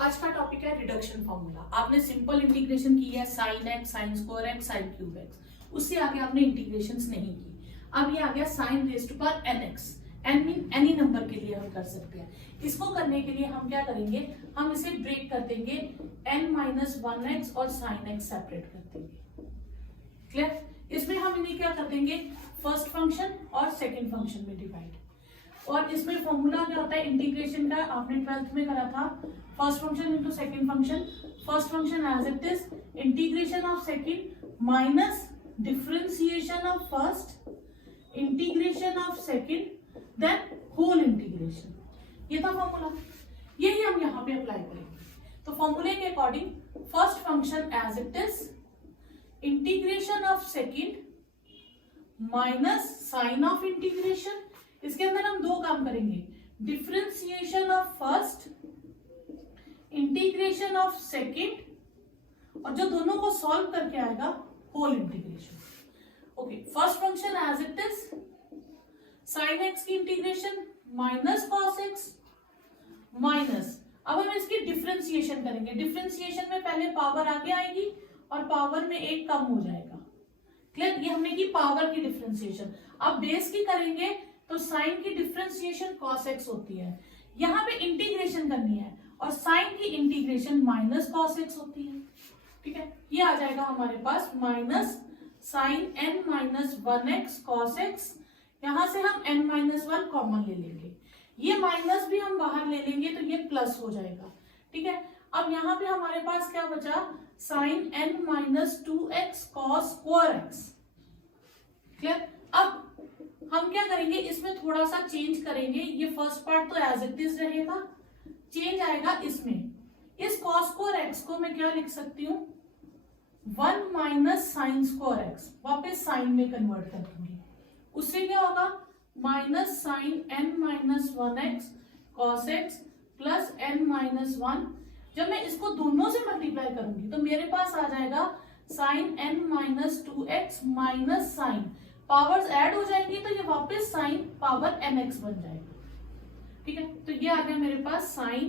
आज का टॉपिक है रिडक्शन फॉर्मूला। आपने सिंपल इंटीग्रेशन की है sine x, sine square x, sine cube x, उससे आगे आपने इंटीग्रेशंस नहीं की। अब ये आ गया sine raise to power n x. N mean any number के लिए हम कर सकते हैं। इसको करने के लिए हम क्या करेंगे, हम इसे ब्रेक कर देंगे, एन माइनस वन एक्स और साइन एक्स सेपरेट कर देंगे। क्लियर? इसमें हम इन्हें क्या कर देंगे, फर्स्ट फंक्शन और सेकेंड फंक्शन में डिवाइड। और इसमें फॉर्मूला क्या होता है इंटीग्रेशन का, आपने 12th में करा था, first function into second function. First function as it is integration of second minus differentiation of first integration of second then whole integration. ये था फॉर्मूला, यही हम यहाँ पे अप्लाई करेंगे। तो फॉर्मूले के according first function as it is integration of second minus sign of integration. इसके अंदर हम दो काम करेंगे, differentiation of first integration of second, और जो दोनों को सॉल्व करके आएगा whole integration. Okay, first function as it is sine x की integration minus cos x minus, अब हम इसकी डिफरेंशिएशन करेंगे। डिफरेंशिएशन में पहले पावर आगे आएगी और पावर में एक कम हो जाएगा। क्लियर? ये हमने की पावर की डिफरेंशिएशन। अब बेस की करेंगे तो साइन की डिफरेंशिएशन कॉस एक्स होती है, यहाँ पे इंटीग्रेशन करनी है और साइन की इंटीग्रेशन माइनस कॉस एक्स होती है। ठीक है, ये आ जाएगा हमारे पास minus sine n minus one x cos x. यहां से हम एन माइनस वन कॉमन ले लेंगे, ये माइनस भी हम बाहर ले लेंगे तो ये प्लस हो जाएगा। ठीक है, अब यहाँ पे हमारे पास क्या बचा, sine n minus two x cos four x. Clear? अब हम क्या करेंगे, इसमें थोड़ा सा चेंज करेंगे। ये फर्स्ट पार्ट तो एज इट इज रहेगा, चेंज आएगा इसमें। इस कॉस स्क्वायर एक्स को मैं क्या लिख सकती हूँ, one minus sine square x, वापस साइन में कन्वर्ट कर दूंगी। उससे क्या होगा, minus sine n minus one x cos x plus n minus one. जब मैं इसको दोनों से मल्टीप्लाई करूंगी तो मेरे पास आ जाएगा sine n minus two x minus sine, powers add हो जाएंगी तो ये वापस साइन पावर एन एक्स बन जाएगा। ठीक है, तो ये आ गया मेरे पास sine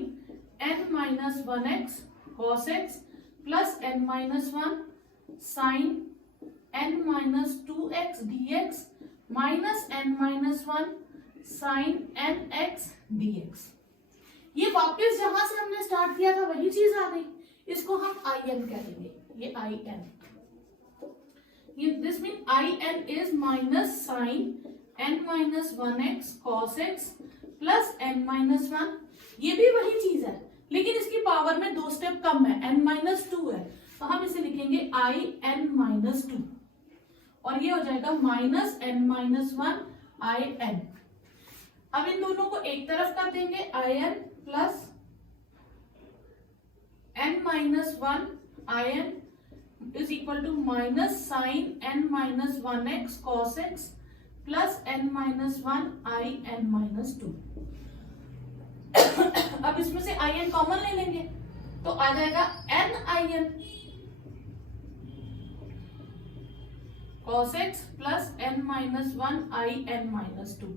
n minus one x cos x plus n minus one sine n minus two x d x minus n minus one sine n x d x. ये वापस जहां से हमने स्टार्ट किया था वही चीज आ गई, इसको हम आई एन कह देंगे। ये I n, this mean in is minus sin n minus 1x cos x plus n minus 1। ये भी वही चीज है लेकिन इसकी पावर में दो स्टेप कम है, n minus 2 है, तो हम इसे लिखेंगे in minus 2 और ये हो जाएगा minus n minus 1 in। अब इन दोनों को एक तरफ कर देंगे, in plus n minus 1 in is equal to minus sin n minus 1x cos x plus n minus 1 I n minus 2। अब इसमें से I n कॉमन ले लेंगे तो आ जाएगा n I n cos x plus n minus 1 I n minus 2।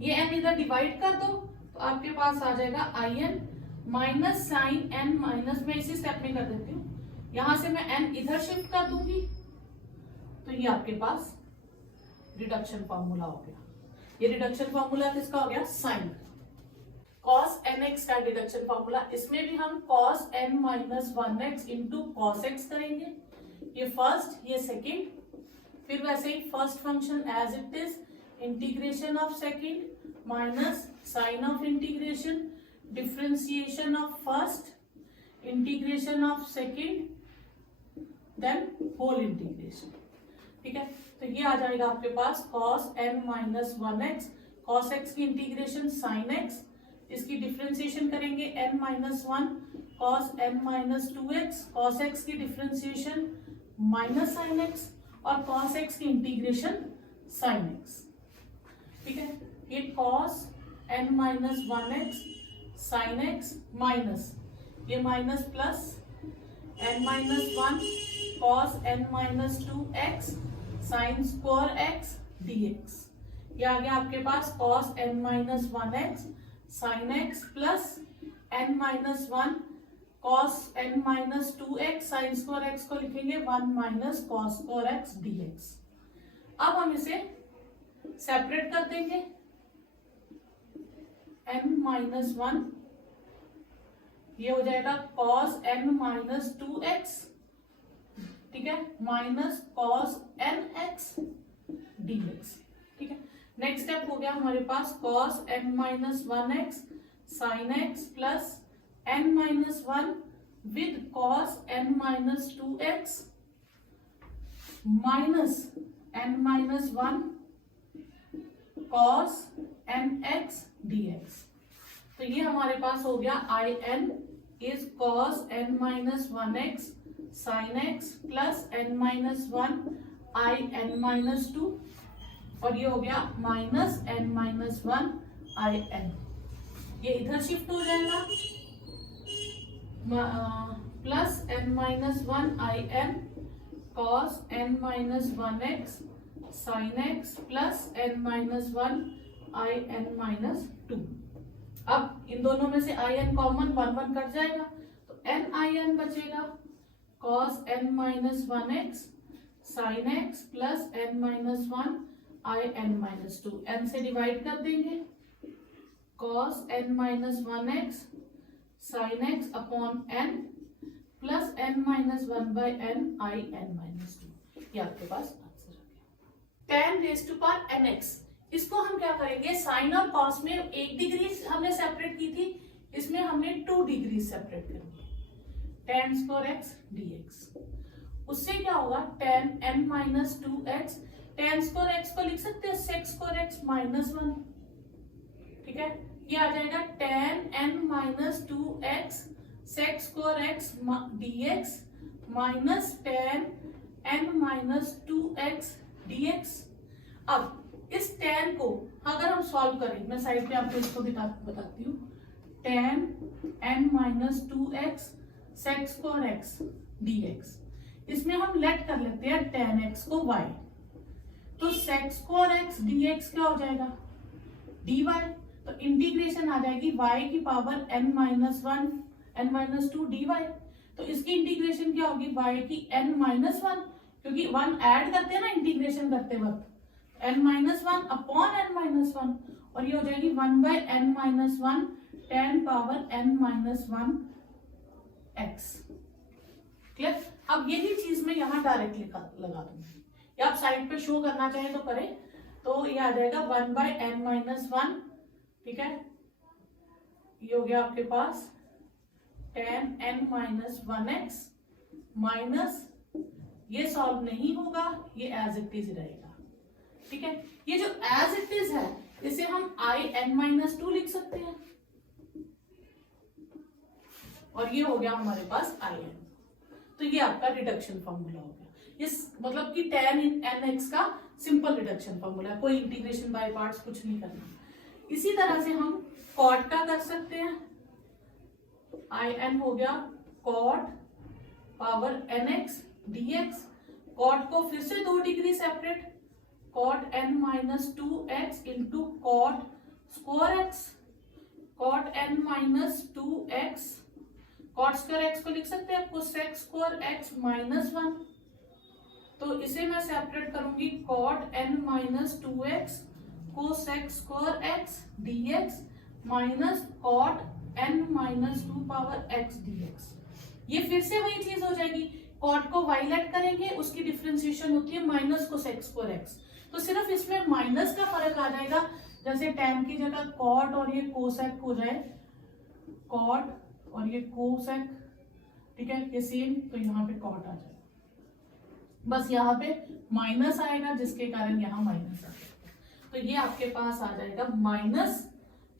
ये n इधर divide कर दो तो आपके पास आ जाएगा I n minus sine n minus, मैं इसी स्टेप में कर देती हूँ, यहां से मैं n इधर शिफ्ट कर दूंगी तो ये आपके पास रिडक्शन फॉर्मूला हो गया। ये रिडक्शन फॉर्मूला किसका हो गया, साइन कॉस एन एक्स का रिडक्शन फॉर्मूला। इसमें भी हम cos n minus one x into cos x करेंगे, ये फर्स्ट ये सेकेंड। फिर वैसे ही first function as it is integration of second minus sign of integration differentiation of first integration of second then whole integration. ठीक है, तो ये आ जाएगा आपके पास cos n minus one x, cos x की इंटीग्रेशन साइन एक्स, इसकी डिफरेंशिएशन करेंगे n minus one cos n minus two x, cos x की डिफरेंशिएशन माइनस साइन एक्स और कॉस एक्स की इंटीग्रेशन साइन एक्स। ठीक है, ये cos n minus one x sine x minus ये minus plus n minus one cos n minus two x sine square x d x. ये आ गया आपके पास cos n minus one x sine x plus n minus one cos n minus 2x, sine square x को लिखेंगे 1 minus cos square x dx। अब हम इसे सेपरेट कर देंगे, n माइनस 1 ये हो जाएगा cos n माइनस 2x, ठीक है, माइनस cos nx dx, ठीक है। नेक्स्ट स्टेप हो गया हमारे पास cos n minus 1x sin x plus n minus 1 with cos n minus 2x minus n minus 1 cos nx dx। तो ये हमारे पास हो गया i n is cos n minus 1x sin x plus n minus 1 i n minus 2, और ये हो गया minus n minus 1 i n। ये इधर शिफ्ट हो जाएगा, plus n minus 1 i n cos n minus 1x sin x plus n minus 1 i n minus 2। अब इन दोनों में से i n कॉमन 1 1 कट जाएगा, तो n i n बचेगा cos n minus 1x sin x plus n minus 1 i n minus 2। n से divide कर देंगे, cos n minus 1x sin x upon n plus n minus 1 by n i n minus 2। ये आपके पास answer आ गया। tan raise to power nx, इसको हम क्या करेंगे, साइन और कॉस में 1 डिग्री हमने सेपरेट की थी, इसमें हमने 2 डिग्री सेपरेट करेंगे, tan स्क्वायर x dx। उससे क्या होगा, tan n minus 2x, tan square x को लिख सकते हैं sec स्क्वायर x माइनस 1, ठीक है। ये आ जाएगा tan n minus 2x sec square x dx minus tan n minus 2x dx। अब इस tan को अगर हम सॉल्व करें, मैं साइड पे आपको इसको बताती हूँ, tan n minus 2x sec square x dx, इसमें हम लेट कर लेते हैं tan x को y, तो sec स्क्वायर x dx क्या हो जाएगा, dy, तो इंटीग्रेशन आ जाएगी y की power n minus 1 n minus 2 dy। तो इसकी इंटीग्रेशन क्या होगी, y की n माइनस 1, क्योंकि 1 ऐड करते हैं ना इंटीग्रेशन करते वक्त, n minus 1 upon n minus 1, और ये हो जाएगी 1 by n minus 1 tan power n minus 1 x। Clear. अब यही चीज मैं यहाँ डायरेक्टली लगा दूंगी, या आप साइड पे शो करना चाहें तो करें, तो ये आ जाएगा 1 बाई n माइनस 1, ठीक है। ये हो गया आपके पास tan n minus 1x minus, ये सॉल्व नहीं होगा, ये एज इट इज रहेगा, ठीक है। ये जो एज इट इज है इसे हम i n माइनस 2 लिख सकते हैं, और ये हो गया हमारे पास i n। तो ये आपका रिडक्शन फॉर्मूला हो गया, इस मतलब कि tan n x का सिंपल रिडक्शन फॉर्मूला, कोई इंटीग्रेशन बाय पार्ट्स कुछ नहीं करना। इसी तरह से हम कॉट का कर सकते हैं, i n हो गया cot power nx dx, cot को फिर से 2 degree separate, cot n minus 2x into cot square x, cot n minus 2x, cot square x को लिख सकते हैं आपको सेक स्क्वायर x माइनस 1, तो इसे मैं सेपरेट करूंगी कॉट n माइनस 2x को sec square x dx minus cot n minus 2 power x dx। ये फिर से वही चीज हो जाएगी, कॉट को y लेट करेंगे, उसकी डिफरेंशिएशन होती है माइनस को सेक स्क्वायर x, तो सिर्फ इसमें माइनस का फर्क आ जाएगा, जैसे tan की जगह कॉट और ये कोसेक हो जाए, कॉट और ये कोसेक, ठीक है, ये सेम, तो यहाँ पे कॉट आ जाएगा, बस यहाँ पे माइनस आएगा जिसके कारण यहाँ माइनस आ जाएगा, तो ये आपके पास आ जाएगा माइनस,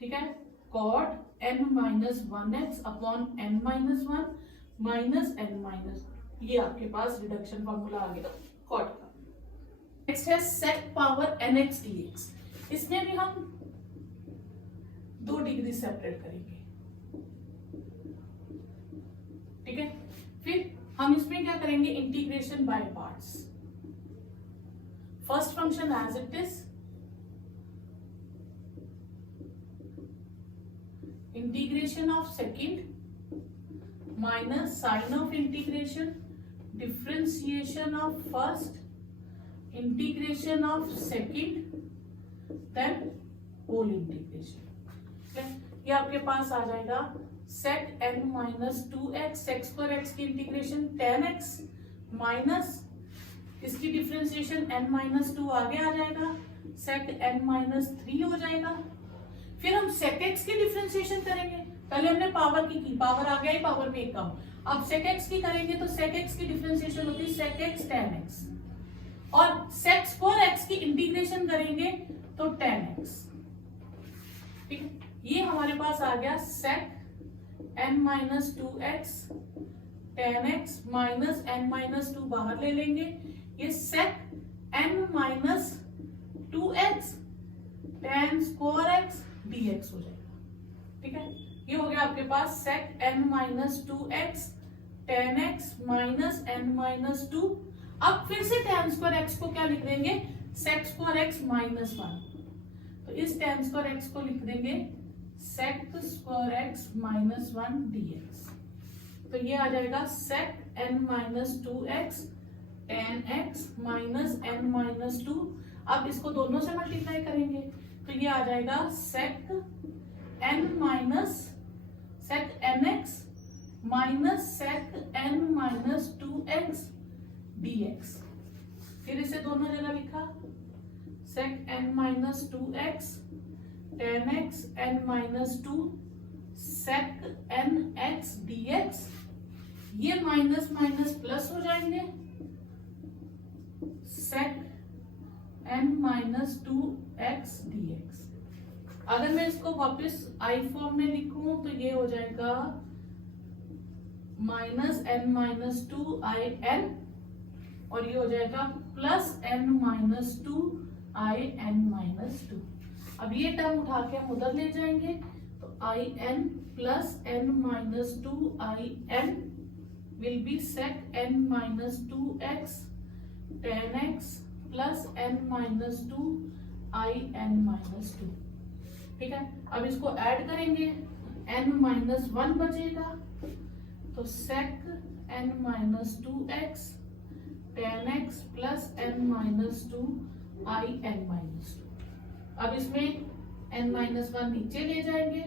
ठीक है, cot n minus 1x upon n minus 1 minus n minus, ये आपके पास रिडक्शन फॉर्मूला आ गया कॉट का। नेक्स्ट है सेक पावर nx dx, इसमें भी हम 2 डिग्री सेपरेट करेंगे, ठीक है। फिर हम इसमें क्या करेंगे, integration by parts, first function as it is, integration of second minus sign of integration, differentiation of first, integration of second, then whole integration. ये आपके पास आ जाएगा sec n minus 2x, sec square x की integration tan x minus इसकी differentiation n minus 2 आगे आ जाएगा, sec n minus 3 हो जाएगा। फिर हम sec x की डिफरेंशिएशन करेंगे, पहले हमने पावर की पावर आ गया ही, पावर में एक कम। अब sec x की करेंगे तो sec x की डिफरेंशिएशन होती है sec x tan x, और sec स्क्वायर x की इंटीग्रेशन करेंगे तो tan x। ठीक है, ये हमारे पास आ गया sec n minus 2x tan x minus n minus 2 बाहर ले लेंगे, ये sec n minus 2x tan square x dx हो जाएगा। ठीक है, ये हो गया आपके पास sec n minus 2x tan x minus n minus 2। अब फिर से tan स्क्वायर x को क्या लिख देंगे, sec स्क्वायर x माइनस 1, तो इस tan स्क्वायर x को लिख देंगे sec square x minus 1 dx। तो ये आ जाएगा sec n minus 2x tan x minus n minus 2। अब इसको दोनों से मल्टीप्लाई करेंगे तो ये आ जाएगा sec n minus sec nx minus sec n minus 2x dx। फिर इसे दोनों जगह लिखा sec n minus 2x tan x n minus 2 sec n x dx। ये माइनस माइनस प्लस हो जाएंगे, sec n minus 2x dx। अगर मैं इसको वापस आई फॉर्म में लिखूं तो ये हो जाएगा minus n minus 2 i n, और ये हो जाएगा plus n minus 2 i n minus 2। अब ये टर्म उठा के हम उधर ले जाएंगे तो i n plus n minus 2 i n will be sec n minus 2x tan x plus n minus 2 i n minus 2। ठीक है, अब इसको ऐड करेंगे n माइनस 1 बचेगा, तो sec n minus 2x tan x plus n minus 2 i n minus 2। अब इसमें n minus 1 नीचे ले जाएंगे,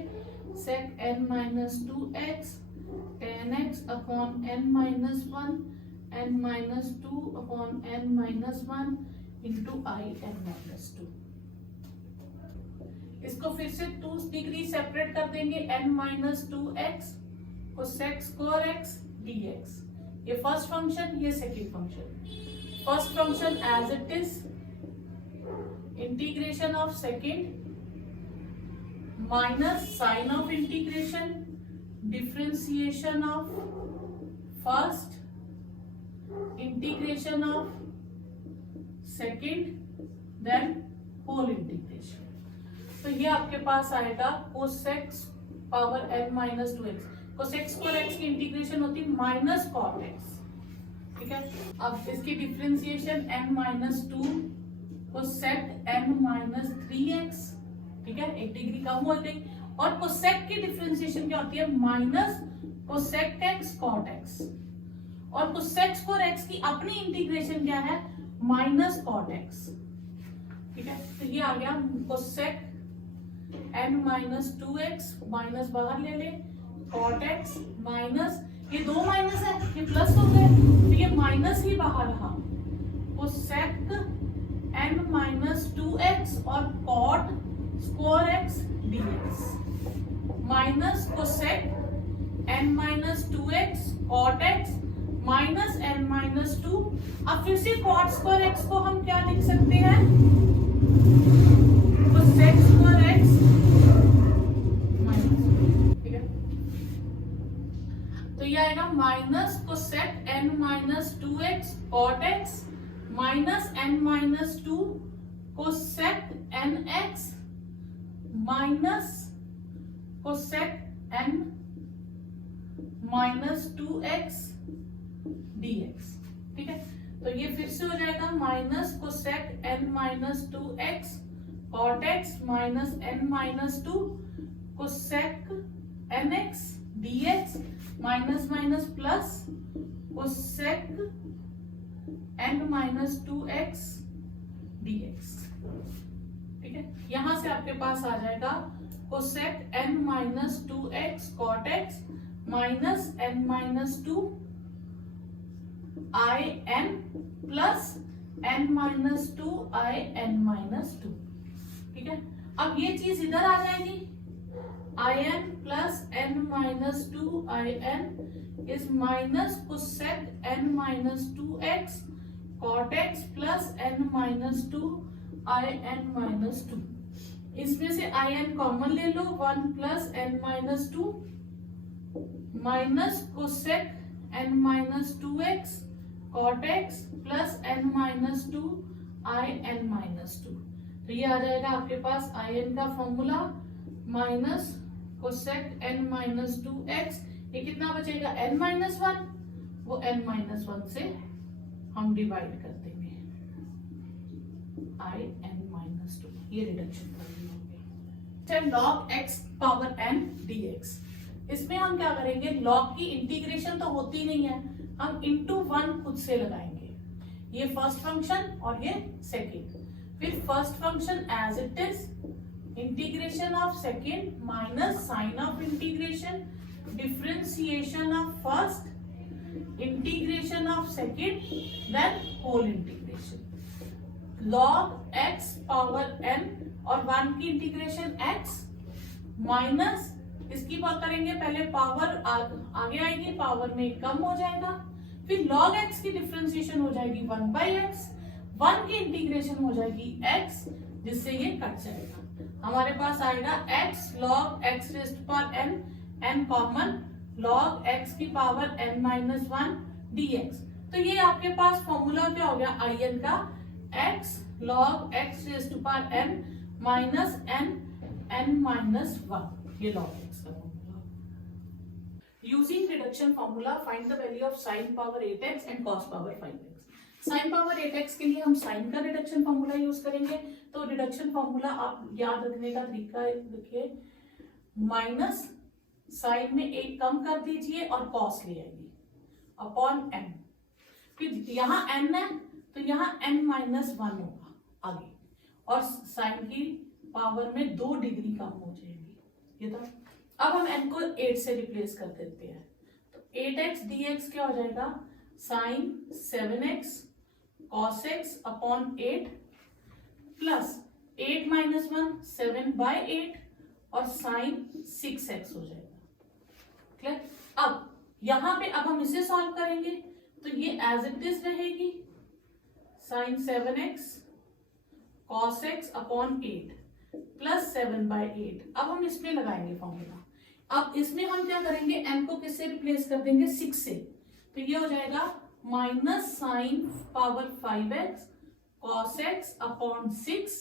sec n minus 2x tan x upon n minus 1 n minus 2 upon n minus 1 into i n minus 2। इसको फिर से 2 degree separate कर देंगे, n माइनस 2x को sec स्क्वायर x dx। ये फर्स्ट फंक्शन, ये second function. First function as it is, integration of second minus sign of integration, differentiation of first, integration of second, then whole integration. तो ये आपके पास आएगा cosec power n minus 2x। Cosec square x की integration होती है minus cot x। ठीक है, अब इसकी differentiation n minus 2 cosec n minus 3x। ठीक है, 1 डिग्री कम हो गई। और कोसेक की डिफरेंशिएशन क्या होती है, minus cosec x cot x। और कोसेक स्क्वायर x की अपनी इंटीग्रेशन क्या है, माइनस कॉट x। ठीक है, तो ये आ गया cosec n minus 2x, minus बाहर ले ले, कॉट x माइनस, ये 2 माइनस है, ये प्लस हो गए तो ये माइनस ही बाहर रहा, कोसेक n माइनस 2x और cot square x dx minus cosec n minus 2x cot x minus n minus 2। अब फिर से कॉट स्क्वायर x को हम क्या लिख सकते हैं, कोसेक स्क्वायर x माइनस। ठीक है, तो ये आएगा minus cosec n minus 2x cot x minus n minus 2 cosec nx minus cosec n minus 2x dx। ठीक है, तो ये फिर से हो जाएगा minus cosec n minus 2x cot x minus n minus 2 cosec nx dx minus minus plus cosec n minus 2x dx। ठीक है, यहां से आपके पास आ जाएगा cosec n minus 2x cot x minus n minus 2 i n plus n minus 2 i n minus 2। ठीक है, अब ये चीज इधर आ जाएगी, i n plus n minus 2 i n is minus cosec n minus 2x cot x plus n minus 2 i n minus 2। इसमें से i n common ले लो, 1 plus n minus 2 minus cosec n minus 2x cot x plus n minus 2 i n minus 2। तो ये आ जाएगा आपके पास i n का formula minus cosec n minus 2x, ये कितना बचेगा n माइनस 1, वो n माइनस 1 से हम डिवाइड कर देंगे i n माइनस 2, ये रिडक्शन कर देंगे। log x power n dx, इसमें हम क्या करेंगे, log की इंटीग्रेशन तो होती नहीं है, हम इंटू 1 खुद से लगाएंगे, ये फर्स्ट फंक्शन और ये सेकेंड। फिर first function as it is, integration of second minus sign of integration, differentiation of first, integration of second, then whole integration. Log x power n और 1 की इंटीग्रेशन x माइनस इसकी बात करेंगे, पहले power आगे आएगी, पावर में कम हो जाएगा, फिर log x की डिफरेंशिएशन हो जाएगी 1/x, 1 की इंटीग्रेशन हो जाएगी x, जिससे ये कट जाएगा, हमारे पास आएगा x log x raised power n, n common, log x की पावर n माइनस 1 dx। तो ये आपके पास फॉर्मूला क्या हो गया in का, x log x raised power n minus n minus 1, ये log x का formula. Using reduction formula find the value of sine power 8x and cos power 5x। Sine power 8x के लिए हम sign का reduction formula use करेंगे, तो reduction formula आप याद रखने का तरीका देखिए, माइनस साइन में एक कम कर दीजिए और कॉस ले आइए अपॉन n, फिर यहाँ n है तो यहाँ n माइनस 1 होगा आगे, और साइन की पावर में 2 डिग्री कम हो जाएगी, ये तो। अब हम n को 8 से रिप्लेस कर देते हैं, तो 8x dx क्या हो जाएगा, sine 7x cos x upon 8 plus 8 minus 1 7/8 और साइन 6x हो जाएगा। क्लियर, अब यहां पे अब हम इसे सॉल्व करेंगे, तो ये एज इट इज रहेगी, sine 7x cos x upon 8 plus 7/8। अब हम इसमें लगाएंगे फॉर्मूला, अब इसमें हम क्या करेंगे, n को किससे रिप्लेस कर देंगे, 6 से, तो ये हो जाएगा minus sign power 5x cos x upon 6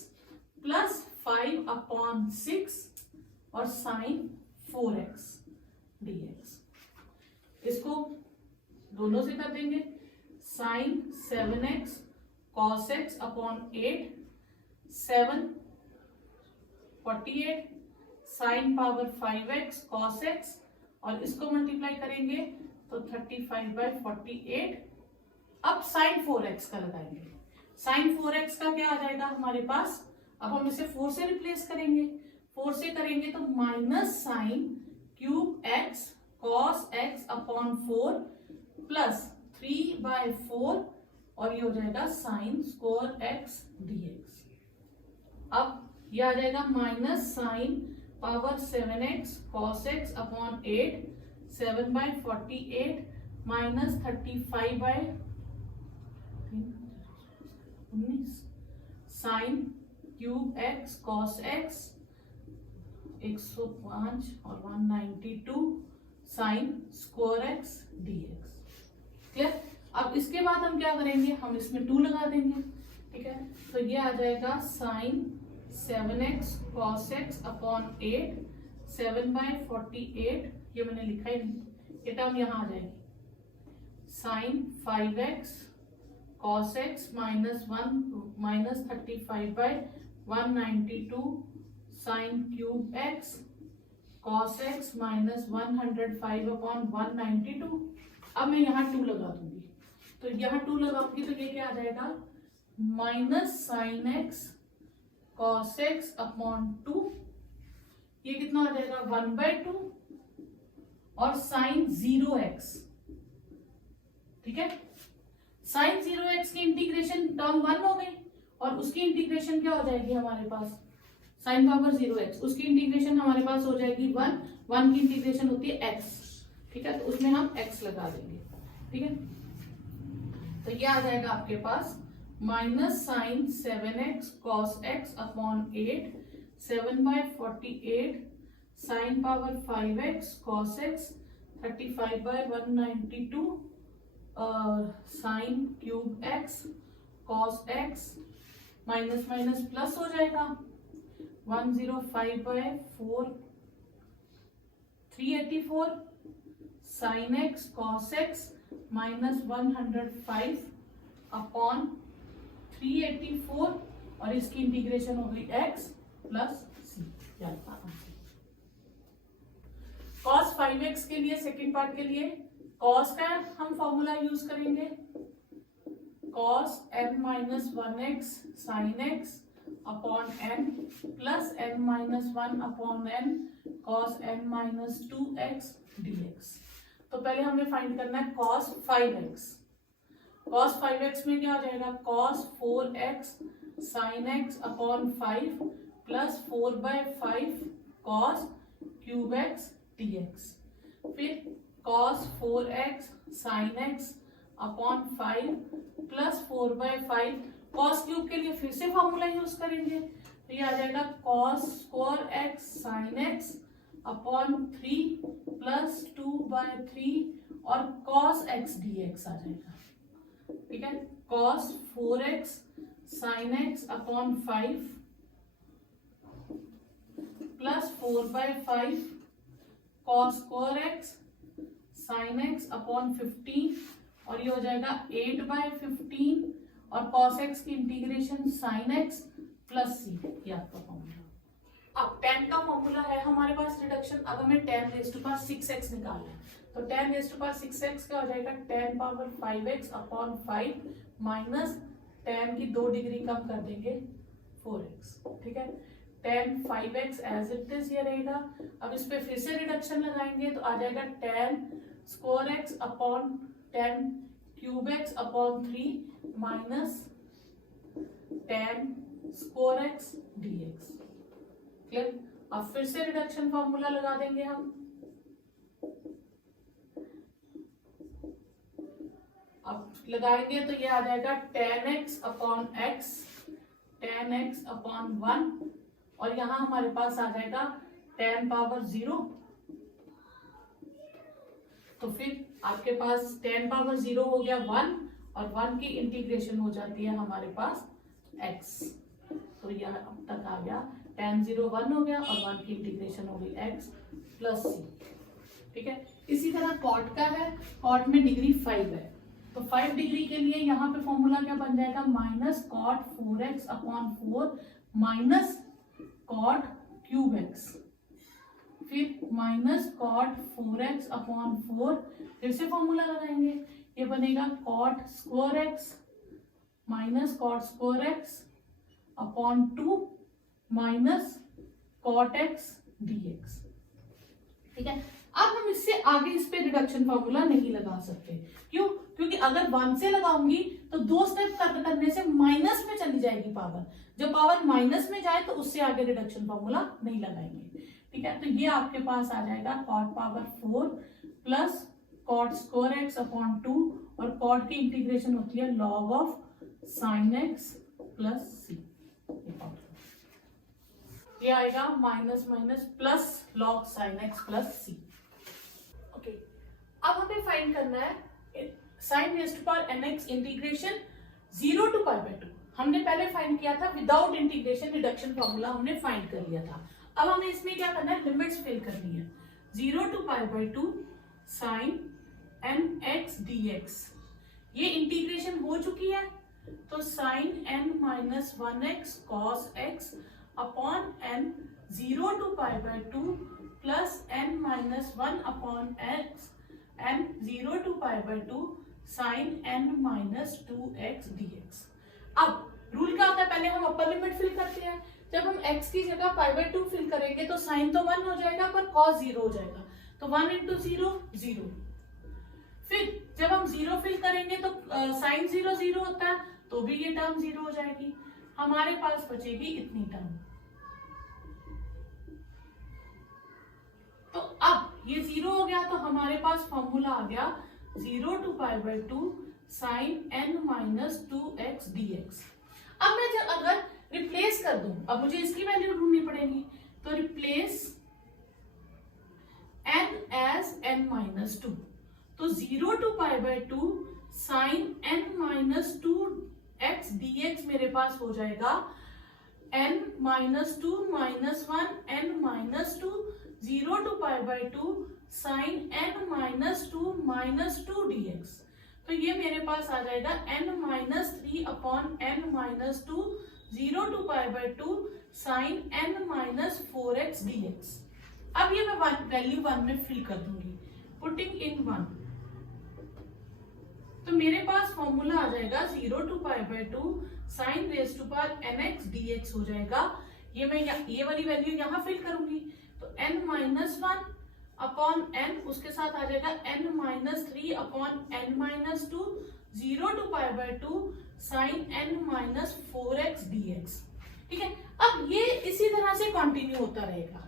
plus 5 upon 6 और साइन 4x dx। इसको दोनों से कर देंगे, sine 7x cos x upon 8 7 48 sine power 5x cos x, और इसको मल्टीप्लाई करेंगे तो 35/48। अब साइन 4x का लगाएंगे, साइन 4x का क्या आ जाएगा हमारे पास, अब हम इसे 4 से रिप्लेस करेंगे, 4 से करेंगे तो minus sign cube x cos x upon 4 plus 3/4 और ये हो जाएगा साइन स्क्वायर x dx। अब ये आ जाएगा minus sine power 7x cos x upon 8 7/48 minus 35/19 sign cube x cos x 105 और 192 sine square x dx। Clear, अब इसके बाद हम क्या करेंगे, हम इसमें 2 लगा देंगे, ठीक है, तो ये आ जाएगा sine 7x cos x upon 8 7/48, ये मैंने लिखा ही नहीं, ये टर्म यहाँ आ जाएगी, sine 5x cos x minus 35/192 sine cube x cos x minus 105/192। अब मैं यहाँ 2 लगा दूंगी, तो यहाँ 2 लगाऊंगी तो ये क्या आ जाएगा, minus sine x cos x upon 2, ये कितना आ जाएगा 1/2, और साइन 0x, ठीक है। साइन 0x की इंटीग्रेशन टर्म 1 हो गई, और उसकी इंटीग्रेशन क्या हो जाएगी हमारे पास, साइन पावर 0x, उसकी इंटीग्रेशन हमारे पास हो जाएगी 1 की इंटीग्रेशन होती है x, ठीक है, तो उसमें हम x लगा देंगे, ठीक है। तो ये आ जाएगा आपके पास minus sine 7x cos x upon 8, 7/48 sine power 5x cos x, 35/192 sine cube x cos x, minus minus plus हो जाएगा, 105/4 384 sine x cos x minus 105 upon 384, और इसकी इंटीग्रेशन होगी x plus c। cos 5x के लिए second part के लिए cos का हम फॉर्मूला यूज करेंगे, cos n minus 1x sine x upon n plus n minus 1 upon n cos n minus 2x dx। तो पहले हमें फाइंड करना है cos 5x। cos 5x में क्या हो जाएगा, cos 4x sin x upon 5 plus 4/5 cos cube x dx। फिर cos 4x sin x upon 5 plus 4/5 cos cube के लिए फिर से फॉर्मूला यूज करेंगे, तो ये आ जाएगा cos square x sin x upon 3 plus 2/3 और cos x dx आ जाएगा, ठीक है। cos 4x sin x upon 5 plus 4/5 cos square x sin x upon 15, और ये हो जाएगा 8/15, और cos x की integration sin x plus c, ये आपका फॉर्मूला। अब tan का फॉर्मूला है हमारे पास रिडक्शन, अब हमें tan rays to power 6x निकालना है, तो tan rays to power 6x क्या हो जाएगा, tan power 5x upon 5 minus tan की 2 डिग्री कम कर देंगे 4x, ठीक है। tan 5x as it is ये रहेगा। अब इस पे फिर से रिडक्शन लगाएंगे तो आ जाएगा tan square x upon tan cube x upon 3 minus tan square x dx, clear. अब फिर से रिडक्शन फॉर्मूला लगा देंगे हम, अब लगाएंगे तो ये आ जाएगा tan x upon x, tan x upon 1, और यहां हमारे पास आ जाएगा tan पावर 0, तो फिर आपके पास tan पावर 0 हो गया 1, और 1 की इंटीग्रेशन हो जाती है हमारे पास x, तो यह अब तक आ गया tan 0 1 हो गया, और 1 की इंटीग्रेशन हो गई x प्लस c, ठीक है। इसी तरह कॉट का है, कॉट में डिग्री 5 है, तो 5 डिग्री के लिए यहाँ पे फॉर्मूला क्या बन जाएगा, minus cot 4x upon 4 minus cot cube x, फिर माइनस कॉट 4x अपॉन 4, फिर से फॉर्मूला लगाएंगे, ये बनेगा cot square x minus cot square x upon 2 minus cot x dx, ठीक है। अब हम इससे आगे इस पे रिडक्शन फॉर्मूला नहीं लगा सकते, क्यों, क्योंकि अगर 1 से लगाऊंगी तो 2 स्टेप करने से माइनस में चली जाएगी पावर, जब पावर माइनस में जाए तो उससे आगे रिडक्शन फॉर्मूला नहीं लगाएंगे, ठीक है। तो ये आपके पास आ जाएगा cot power 4 plus cot square x upon 2, और कॉट की इंटीग्रेशन होती है log of sine x plus c, ये आएगा minus minus plus log sine x plus c। Okay, अब हमें फाइंड करना है sine raise to power nx integration 0 to π/2। हमने पहले फाइंड किया था विदाउट इंटीग्रेशन, रिडक्शन फॉर्मूला हमने फाइंड कर लिया था। अब हमें इसमें क्या करना है, लिमिट्स फिल करनी है। 0 to π/2 साइन nx dx, ये इंटीग्रेशन हो चुकी है, तो sine n minus 1x cos x upon n 0 to π/2 plus n minus 1 upon x n 0 to pi by 2 sine n minus 2x dx। अब रूल क्या होता है, पहले हम अपर लिमिट फिल करते हैं। जब हम x की जगह पाई बाई 2 फिल करेंगे तो साइन तो 1 हो जाएगा पर cos 0 हो जाएगा, तो 1 इंटू 0 0। फिर जब हम 0 फिल करेंगे तो साइन 0 0 होता है, तो भी ये टर्म 0 हो जाएगी। हमारे पास बचेगी इतनी टर्म। तो अब ये 0 हो गया, तो हमारे पास फॉर्मूला आ गया 0 to pi by 2 sine n minus 2x dx। अब मैं जब अगर रिप्लेस कर दूं, अब मुझे इसकी वैल्यू ढूंढनी पड़ेगी, तो replace n as n minus 2, तो 0 to pi by 2 sine n minus 2x dx मेरे पास हो जाएगा n minus 2 minus 1 n minus 2 0 to pi by 2 sine n minus 2 minus 2 dx। तो ये मेरे पास आ जाएगा n minus 3 upon n minus 2 0 to pi by 2 sine n minus 4x dx। अब ये मैं वैल्यू 1 में फिल कर दूंगी, पुटिंग इन 1। तो मेरे पास फॉर्मूला आ जाएगा 0 to pi by 2 sine raise to power nx dx हो जाएगा। ये मैं ये वाली वैल्यू यहाँ फिल करूंगी, तो n माइनस 1 अपॉन n, उसके साथ आ जाएगा n minus 3 upon n minus 2 0 to pi by 2 sine n minus 4x dx। ठीक है, अब ये इसी तरह से कंटिन्यू होता रहेगा।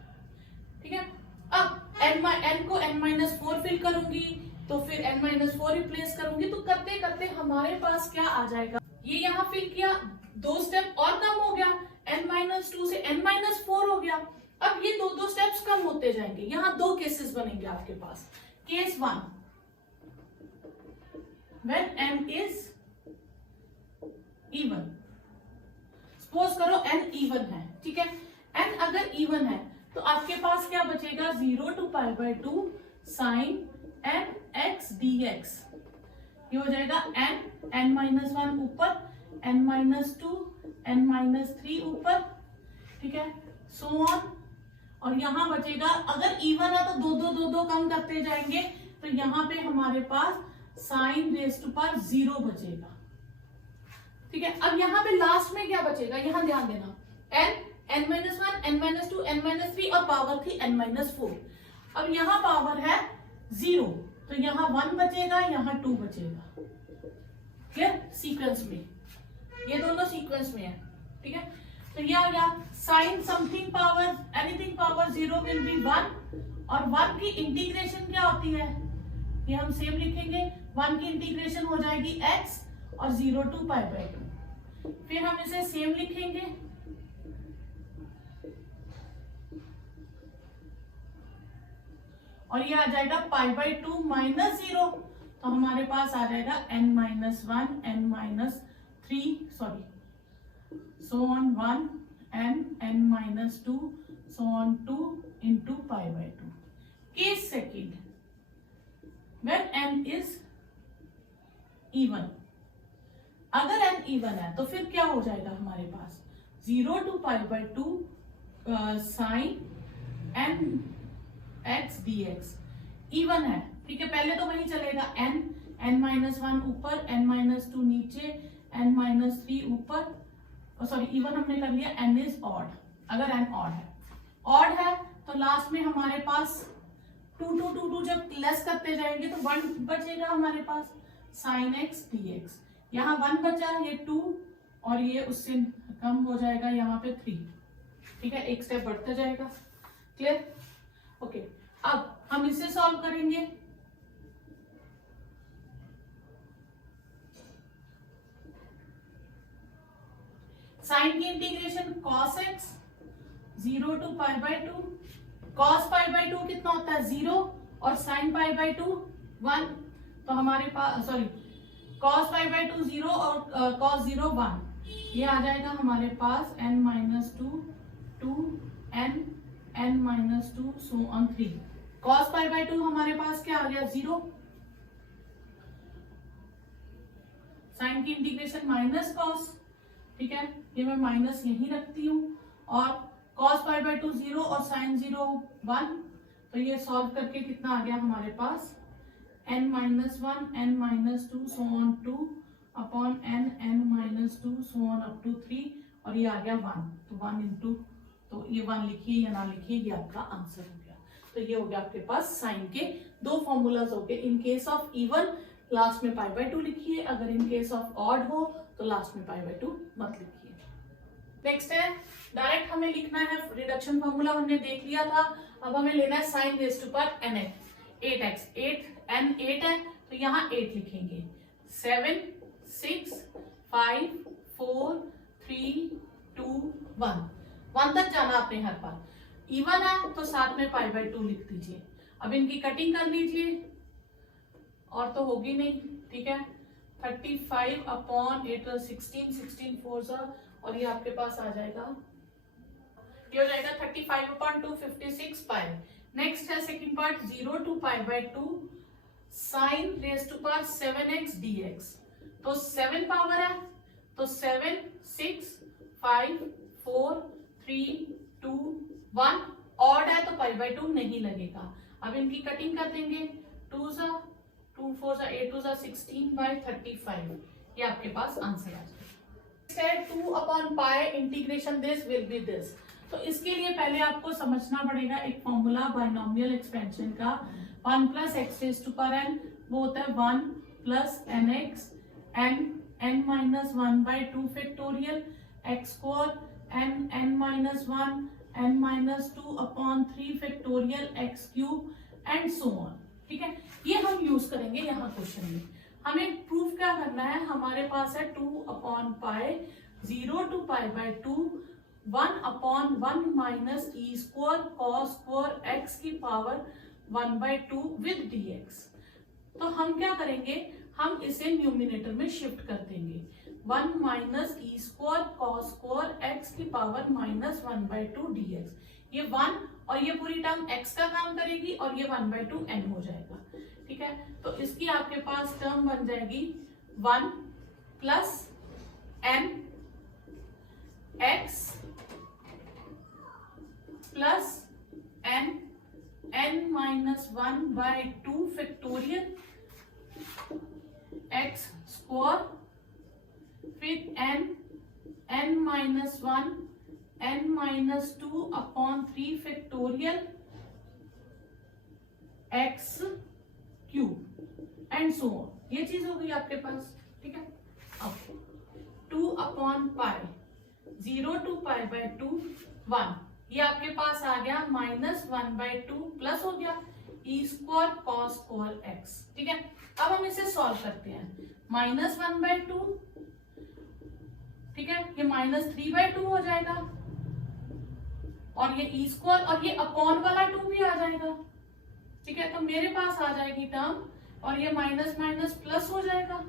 ठीक है, अब n को n माइनस 4 फिल करूंगी, तो फिर n माइनस 4 रिप्लेस करूंगी, तो करते करते हमारे पास क्या आ जाएगा, ये यहाँ फिल किया, 2 स्टेप और कम हो गया, n माइनस 2 से n माइनस 4 हो गया। अब ये दो स्टेप्स कम होते जाएंगे। यहाँ 2 केसेस बनेंगे आपके पास। Case 1, when n is even, suppose करो n इवन है। ठीक है, n अगर इवन है तो आपके पास क्या बचेगा, 0 to pi by 2 sine n x dx। ये हो जाएगा n माइनस 1 ऊपर, n माइनस 2, n माइनस 3 ऊपर। ठीक है, सो ऑन। और यहाँ बचेगा, अगर इवन है तो दो कम करते जाएंगे, तो यहाँ पे हमारे पास साइन रेज टू पावर 0 बचेगा। ठीक है, अब यहाँ पे लास्ट में क्या बचेगा, यहाँ ध्यान देना, n minus 1, n minus 2, n minus 3 और पावर थी n माइनस 4। अब यहाँ पावर है 0, तो यहाँ 1 बचेगा, यहाँ 2 बचेगा। क्लियर, सीक्वेंस में, ये दोनों सीक्वेंस में है। ठीक है, तो ये आ गया sine something power anything power 0 will be 1, और 1 की इंटीग्रेशन क्या होती है, ये हम सेम लिखेंगे। 1 की इंटीग्रेशन हो जाएगी x और 0 to पाई बाई 2, फिर हम इसे सेम लिखेंगे। और ये आ जाएगा पाई बाई 2 माइनस 0, तो हमारे पास आ जाएगा n minus 1, n minus 3, sorry, so on 1 n minus 2 so on 2 into pi by 2। Case second, when n is even, अगर n even है तो फिर क्या हो जाएगा हमारे पास, 0 to pi by 2 sine n x dx। Even है, ठीक है, पहले तो वही चलेगा, n माइनस 1 ऊपर, n माइनस 2 नीचे, n माइनस 3 ऊपर। सॉरी, इवन हमने कर लिया, n इज ऑड। अगर n ऑड है तो लास्ट में हमारे पास 2 जब लेस करते जाएंगे तो 1 बचेगा हमारे पास, साइन x dx। यहाँ 1 बचा, ये 2 और ये उससे कम हो जाएगा, यहाँ पे 3। ठीक है, एक स्टेप बढ़ते जाएगा। Clear, okay. अब हम इसे सॉल्व करेंगे। साइन की integration cos x 0 to pi by 2, cos pi by 2 कितना होता है 0, और साइन पाई बाई 2 1, तो हमारे पास, सॉरी, cos पाई बाई 2 0 और cos 0 1, ये आ जाएगा हमारे पास n minus 2 n minus 2 so on 3। cos pi by 2 हमारे पास क्या आ गया 0, साइन की इंटीग्रेशन माइनस cos। ठीक है, ये मैं माइनस यही रखती हूँ, और cos पाई बाई 2 0 और साइन 0 1, तो ये सॉल्व करके कितना आ गया हमारे पास n-1 n-2 so on 2 upon n-2 so on up to 3 और ये आ गया 1, तो 1 इंटू, तो ये 1 लिखिए या ना लिखिए, ये आपका आंसर हो गया। तो ये हो गया आपके पास साइन के दो फॉर्मूलाज हो गए। In case of even last में π/2 लिखिए, अगर इन केस ऑफ ऑड हो तो लास्ट में π/2 मत लिखिए। नेक्स्ट है डायरेक्ट हमें लिखना है रिडक्शन फॉर्मूला, हमने देख लिया था। अब हमें लेना है sine raise to power nx 8x 8 n 8 है तो यहाँ 8 लिखेंगे। 7 6 5 4 3 2 1 तक जाना आपने हर बार। इवन है तो साथ में π/2 लिख दीजिए। अब इनकी कटिंग कर लीजिए और तो होगी नहीं, ठीक है। 35 अपॉन 8 16 16 4 और ये आपके पास आ जाएगा, ये हो जाएगा 35 अपॉन 2 56 पाई। नेक्स्ट है second part 0 to π/2 sine raise to power 7x dx। तो 7 पावर है तो 7 6 5 4 3 2 1 ऑड है तो π/2 नहीं लगेगा। अब इनकी कटिंग कर देंगे। 2 4 8 2 16/35, ये आपके पास आंसर आ जाएगा। 2 upon pi integration this will be this. तो इसके लिए पहले आपको समझना पड़ेगा एक फॉर्मूला बाइनोमियल एक्सपेंशन का, 1 plus x raise to power n, वो होता है 1 plus nx n-1/2 factorial x square n-1 n-2 upon 3 factorial x cube and so on, ठीक है। ये हम यूज करेंगे यहाँ क्वेश्चन में। हमें प्रूफ क्या करना है, हमारे पास है 2 upon pi 0 to π/2 1 upon 1 minus E square cos square x की पावर 1/2 विद dx। तो हम क्या करेंगे, हम इसे न्यूमिनेटर में शिफ्ट कर देंगे। 1 minus E square cos square x की पावर माइनस 1/2 dx। ये 1 और ये पूरी टर्म x का काम करेगी और ये 1/2 n हो जाएगा, ठीक है। तो इसकी आपके पास टर्म बन जाएगी 1 plus n x plus n-1/2 factorial x square, फिर n-1 n-2 upon 3 factorial x cube and so on. ये चीज हो गई आपके पास, ठीक है। अब 2 अपॉन पाई 0 to π/2 1, ये आपके पास आ गया -1/2 प्लस हो गया E square cos square x, ठीक है। अब हम इसे सॉल्व करते हैं। -1/2, ठीक है, ये -3/2 हो जाएगा और ये ई स्क्वायर और ये अपॉन वाला 2 भी आ जाएगा, ठीक है। तो मेरे पास आ जाएगी टर्म और ये माइनस माइनस प्लस हो जाएगा,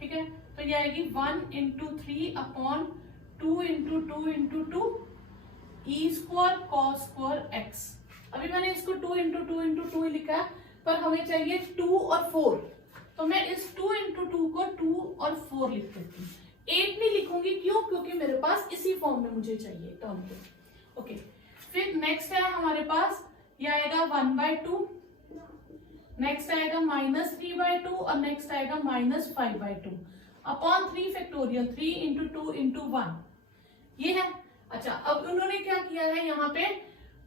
ठीक है। तो ये आएगी 1 × 3 upon 2 × 2 × 2 E square cos square x। अभी मैंने इसको 2 × 2 × 2 लिखा है, पर हमें चाहिए 2 और 4, तो मैं इस 2 × 2 को 2 और 4 लिख देती हूँ। 8 नहीं लिखूंगी, क्यों, क्योंकि मेरे पास इसी फॉर्म में मुझे चाहिए टर्म को। ओके, फिर नेक्स्ट है हमारे पास, ये आएगा 1/2, नेक्स्ट आएगा -3/2 और नेक्स्ट आएगा -5/2 अपॉन 3 फैक्टोरियल 3 × 2 × 1, ये है। अच्छा, अब उन्होंने क्या किया है, यहाँ पे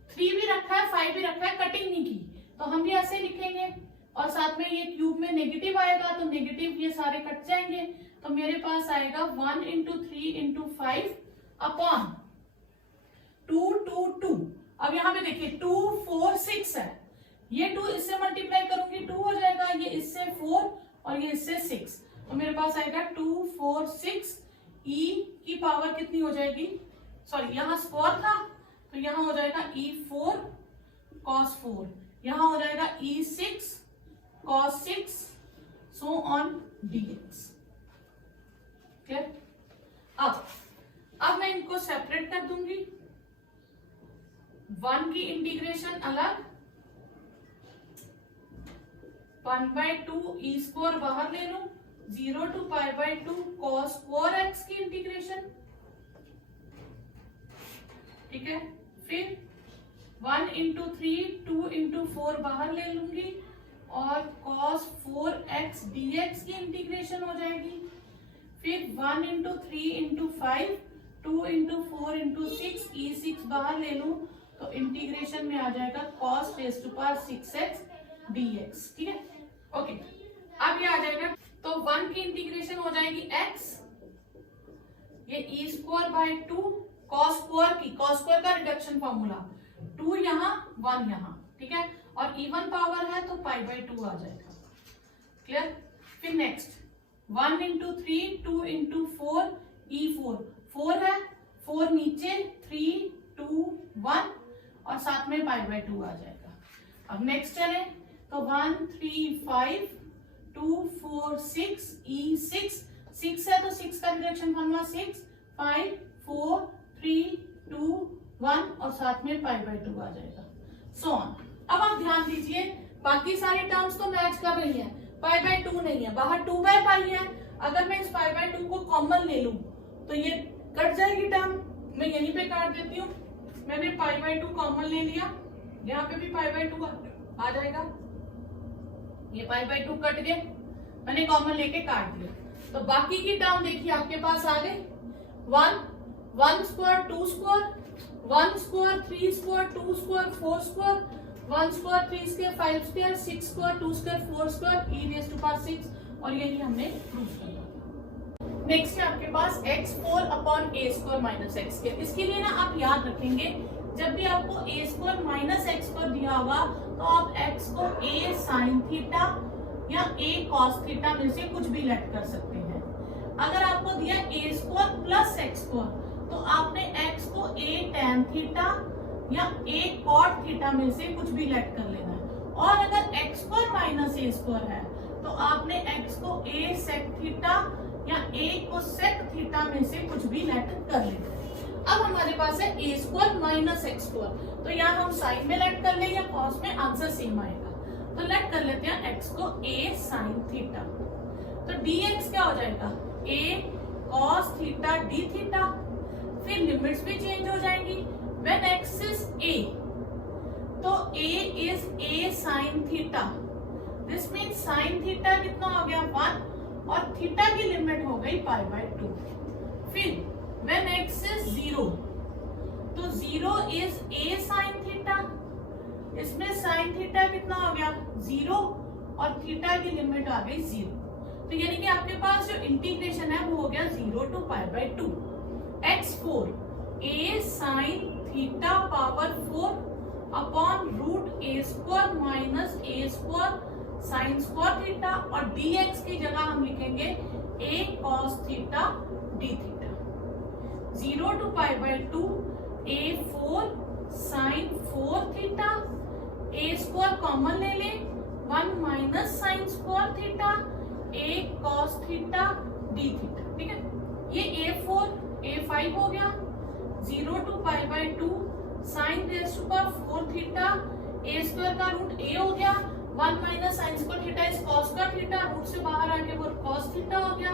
3 भी रखा है 5 भी रखा है, कटिंग नहीं की, तो हम भी ऐसे लिखेंगे और साथ में ये क्यूब में नेगेटिव आएगा तो नेगेटिव ये सारे कट जाएंगे। तो मेरे पास आएगा 1 × 3 × 5 अपॉन 2 2 2। अब यहाँ पे देखिए 2 4 6 है, ये 2 इससे मल्टीप्लाई करूंगी 2 हो जाएगा, ये इससे 4 और ये इससे 6, तो मेरे पास आएगा 2 4 6 ई की पावर कितनी हो जाएगी, सॉरी यहाँ स्क्वायर था तो यहाँ हो जाएगा E4 cos 4, यहाँ हो जाएगा E6 cos 6 so on dx। Clear. अब मैं इनको सेपरेट कर दूंगी, 1 की इंटीग्रेशन अलग, 1/2 ई स्क्वायर बाहर ले लूं, 0 to π/2 cos स्क्वायर x की इंटीग्रेशन, ठीक है। फिर 1 इंटू 3, 2 इंटू 4 बाहर ले लूंगी और cos 4x dx की इंटीग्रेशन हो जाएगी। फिर 1 into 3 into 5, 2 into 4 into 6, e6 बाहर ले लूं तो इंटीग्रेशन में आ जाएगा cos raise to power 6x dx। ठीक है, ओके। अब ये आ जाएगा तो 1 की इंटीग्रेशन हो जाएगी x, ये e square by 2 cos square का रिडक्शन फॉर्मूला, 2 यहाँ 1 यहाँ, ठीक है, और इवन पावर है तो पाई बाय 2 आ जाएगा। क्लियर। फिर नेक्स्ट 1 इंटू 3, 2 इंटू 4, e4, 4 है, 4 नीचे, 3, 2, 1 और साथ में पाई बाय 2 आ जाएगा। अब नेक्स्ट चले तो 1, 3, 5, 2, 4, 6, e6, 6 है तो 6 का रिडक्शन फॉर्मूला 6, 5, 4, 3, 2, 1 और साथ में पाई बाय 2 आ जाएगा। So on. अब आप ध्यान दीजिए, बाकी सारे टर्म्स तो मैच कर रही हैं, पाई बाय 2 नहीं है, बाहर 2 बाय पाई है। अगर मैं इस पाई बाय 2 को कॉमन ले लूं तो ये कट जाएगी टर्म, मैं यहीं पे काट देती हूँ। मैंने पाई बाय 2 कॉमन ले लिया, यहाँ पे भी पाई बाय 2 आ जाएगा, ये पाई बाय 2 कट गए, मैंने कॉमन लेके काट दिया। तो बाकी की टर्म देखिए आपके पास आ गए 1 square 2 square, 1 square 3 square, 2 square 4 square, 1 square 3 square 5 square, 6 square 2 square 4 square, e raise to power 6 और यही हमने प्रूव करना था। नेक्स्ट है आपके पास x4 upon a square minus x square. इसके लिए ना आप याद रखेंगे, जब भी आपको a square minus x square दिया होगा तो आप x को a साइन थीटा या a कॉस थीटा में से कुछ भी लेट कर सकते हैं। अगर आपको दिया a square plus x square तो आपने x को a tan थीटा या a cot थीटा में से कुछ भी लेट कर लेना है। और अगर x square minus a square है तो आपने x को a sec थीटा या a cosec थीटा में से कुछ भी लेट कर लेना है। अब हमारे पास है a square minus x square, तो यहाँ हम साइन में लेट कर ले या कॉस में, आंसर सेम आएगा। तो लेट कर लेते हैं x को a साइन थीटा, तो dx क्या हो जाएगा a cos theta d theta. फिर लिमिट्स भी चेंज हो जाएंगी। When x is a, तो a is a sin theta, this mean sin theta कितना हो गया 1 और थीटा की लिमिट हो गई पाई बाय 2। फिर when x is 0, तो 0 is a sin थीटा, इसमें sin थीटा कितना हो गया 0 और थीटा की लिमिट आ गई 0। तो यानी कि आपके पास जो इंटीग्रेशन है वो हो गया 0 to pi by 2। x4 a sin theta power 4 upon root a square minus a square sine square theta, और dx की जगह हम लिखेंगे a cos theta d theta. 0 to pi by 2 a4 sine 4 theta, a square common ले ले 1 minus sine square theta, a cos theta d theta. ठीक है, ये a4 a5 हो गया। 0 to pi by 2 sine raise to power 4 theta, a square का root a हो गया, 1 minus sine square theta is cos का थीटा, रूट से बाहर आके वो cos थीटा हो गया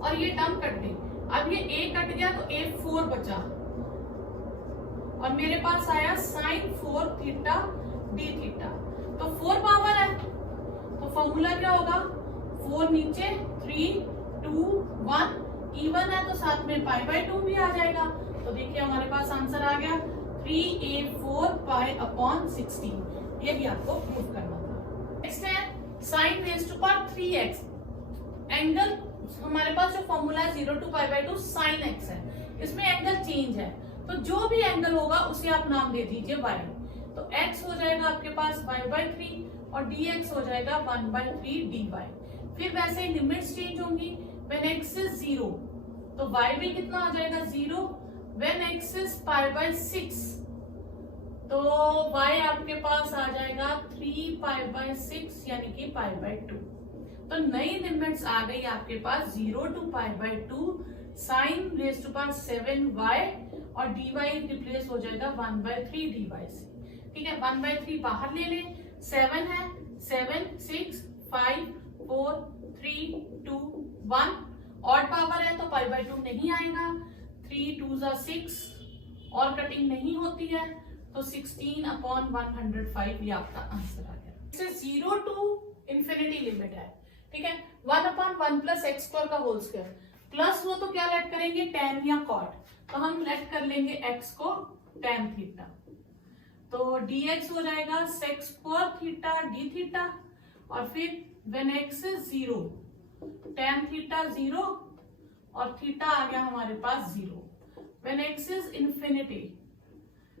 और ये टर्म कट गई। अब ये a कट गया तो a4 बचा और मेरे पास आया साइन 4 थीटा d थीटा। तो 4 पावर है तो फॉर्मूला क्या होगा 4 नीचे 3 2 1, इवन है तो साथ में पाई बाय 2 भी आ जाएगा। तो देखिए हमारे पास आंसर आ गया 3a4 पाई अपॉन 16। यही आपको प्रूव करना था। नेक्स्ट है sine raise to power 3x। Angle हमारे पास जो फॉर्मूला है 0 to pi by 2 sine x है, इसमें एंगल चेंज है तो जो भी एंगल होगा उसे आप नाम दे दीजिए y। तो x हो जाएगा आपके पास y बाय 3 और dx हो जाएगा 1 बाय 3 dy। फिर वैसे ही लिमिट्स चेंज होंगी। When x is 0 तो y भी कितना आ जाएगा 0। When x is pi by 6 तो y आपके पास आ जाएगा 3 पाई बाय 6 यानी कि पाई बाय 2। तो नई लिमिट्स आ गई आपके पास 0 to pi by 2 sine raise to power 7y और dy रिप्लेस हो जाएगा 1 बाय 3 dy से। ठीक है, 1 बाय 3 बाहर ले ले, 7 है 7 6 5 4 3 2 1, ऑड पावर है तो पाई बाय 2 नहीं आएगा। 3 2 6 और कटिंग नहीं होती है तो 16/105 ये आपका आंसर आ गया। इससे 0 टू इंफिनिटी लिमिट है, ठीक है। 1/1 प्लस एक्स स्क्वायर का होल स्क्वायर प्लस वो तो क्या लेट करेंगे, tan या cot, तो हम लेट कर लेंगे x को tan थीटा, तो dx हो जाएगा sec square theta d theta, और फिर when x is 0 tan theta 0 और थीटा आ गया हमारे पास 0। when x is infinity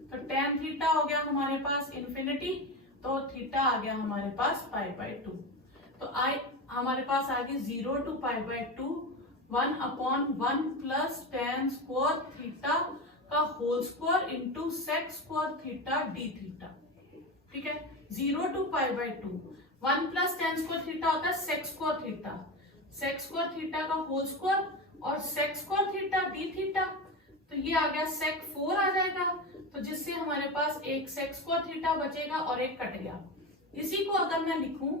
तो tan थीटा हो गया हमारे पास इन्फिनिटी, तो थीटा आ गया हमारे पास π/2। तो हमारे पास आ गई 0 to π/2 1/1 plus tan square theta का whole square into sec square theta d theta, ठीक है। 0 to π/2 1 plus tan square theta होता है sec स्क्वायर थीटा का होल स्क्वायर और sec square theta d theta, तो ये आ गया sec 4 आ जाएगा, तो जिससे हमारे पास एक sec स्क्वायर थीटा बचेगा और एक कट गया। इसी को अगर मैं लिखूं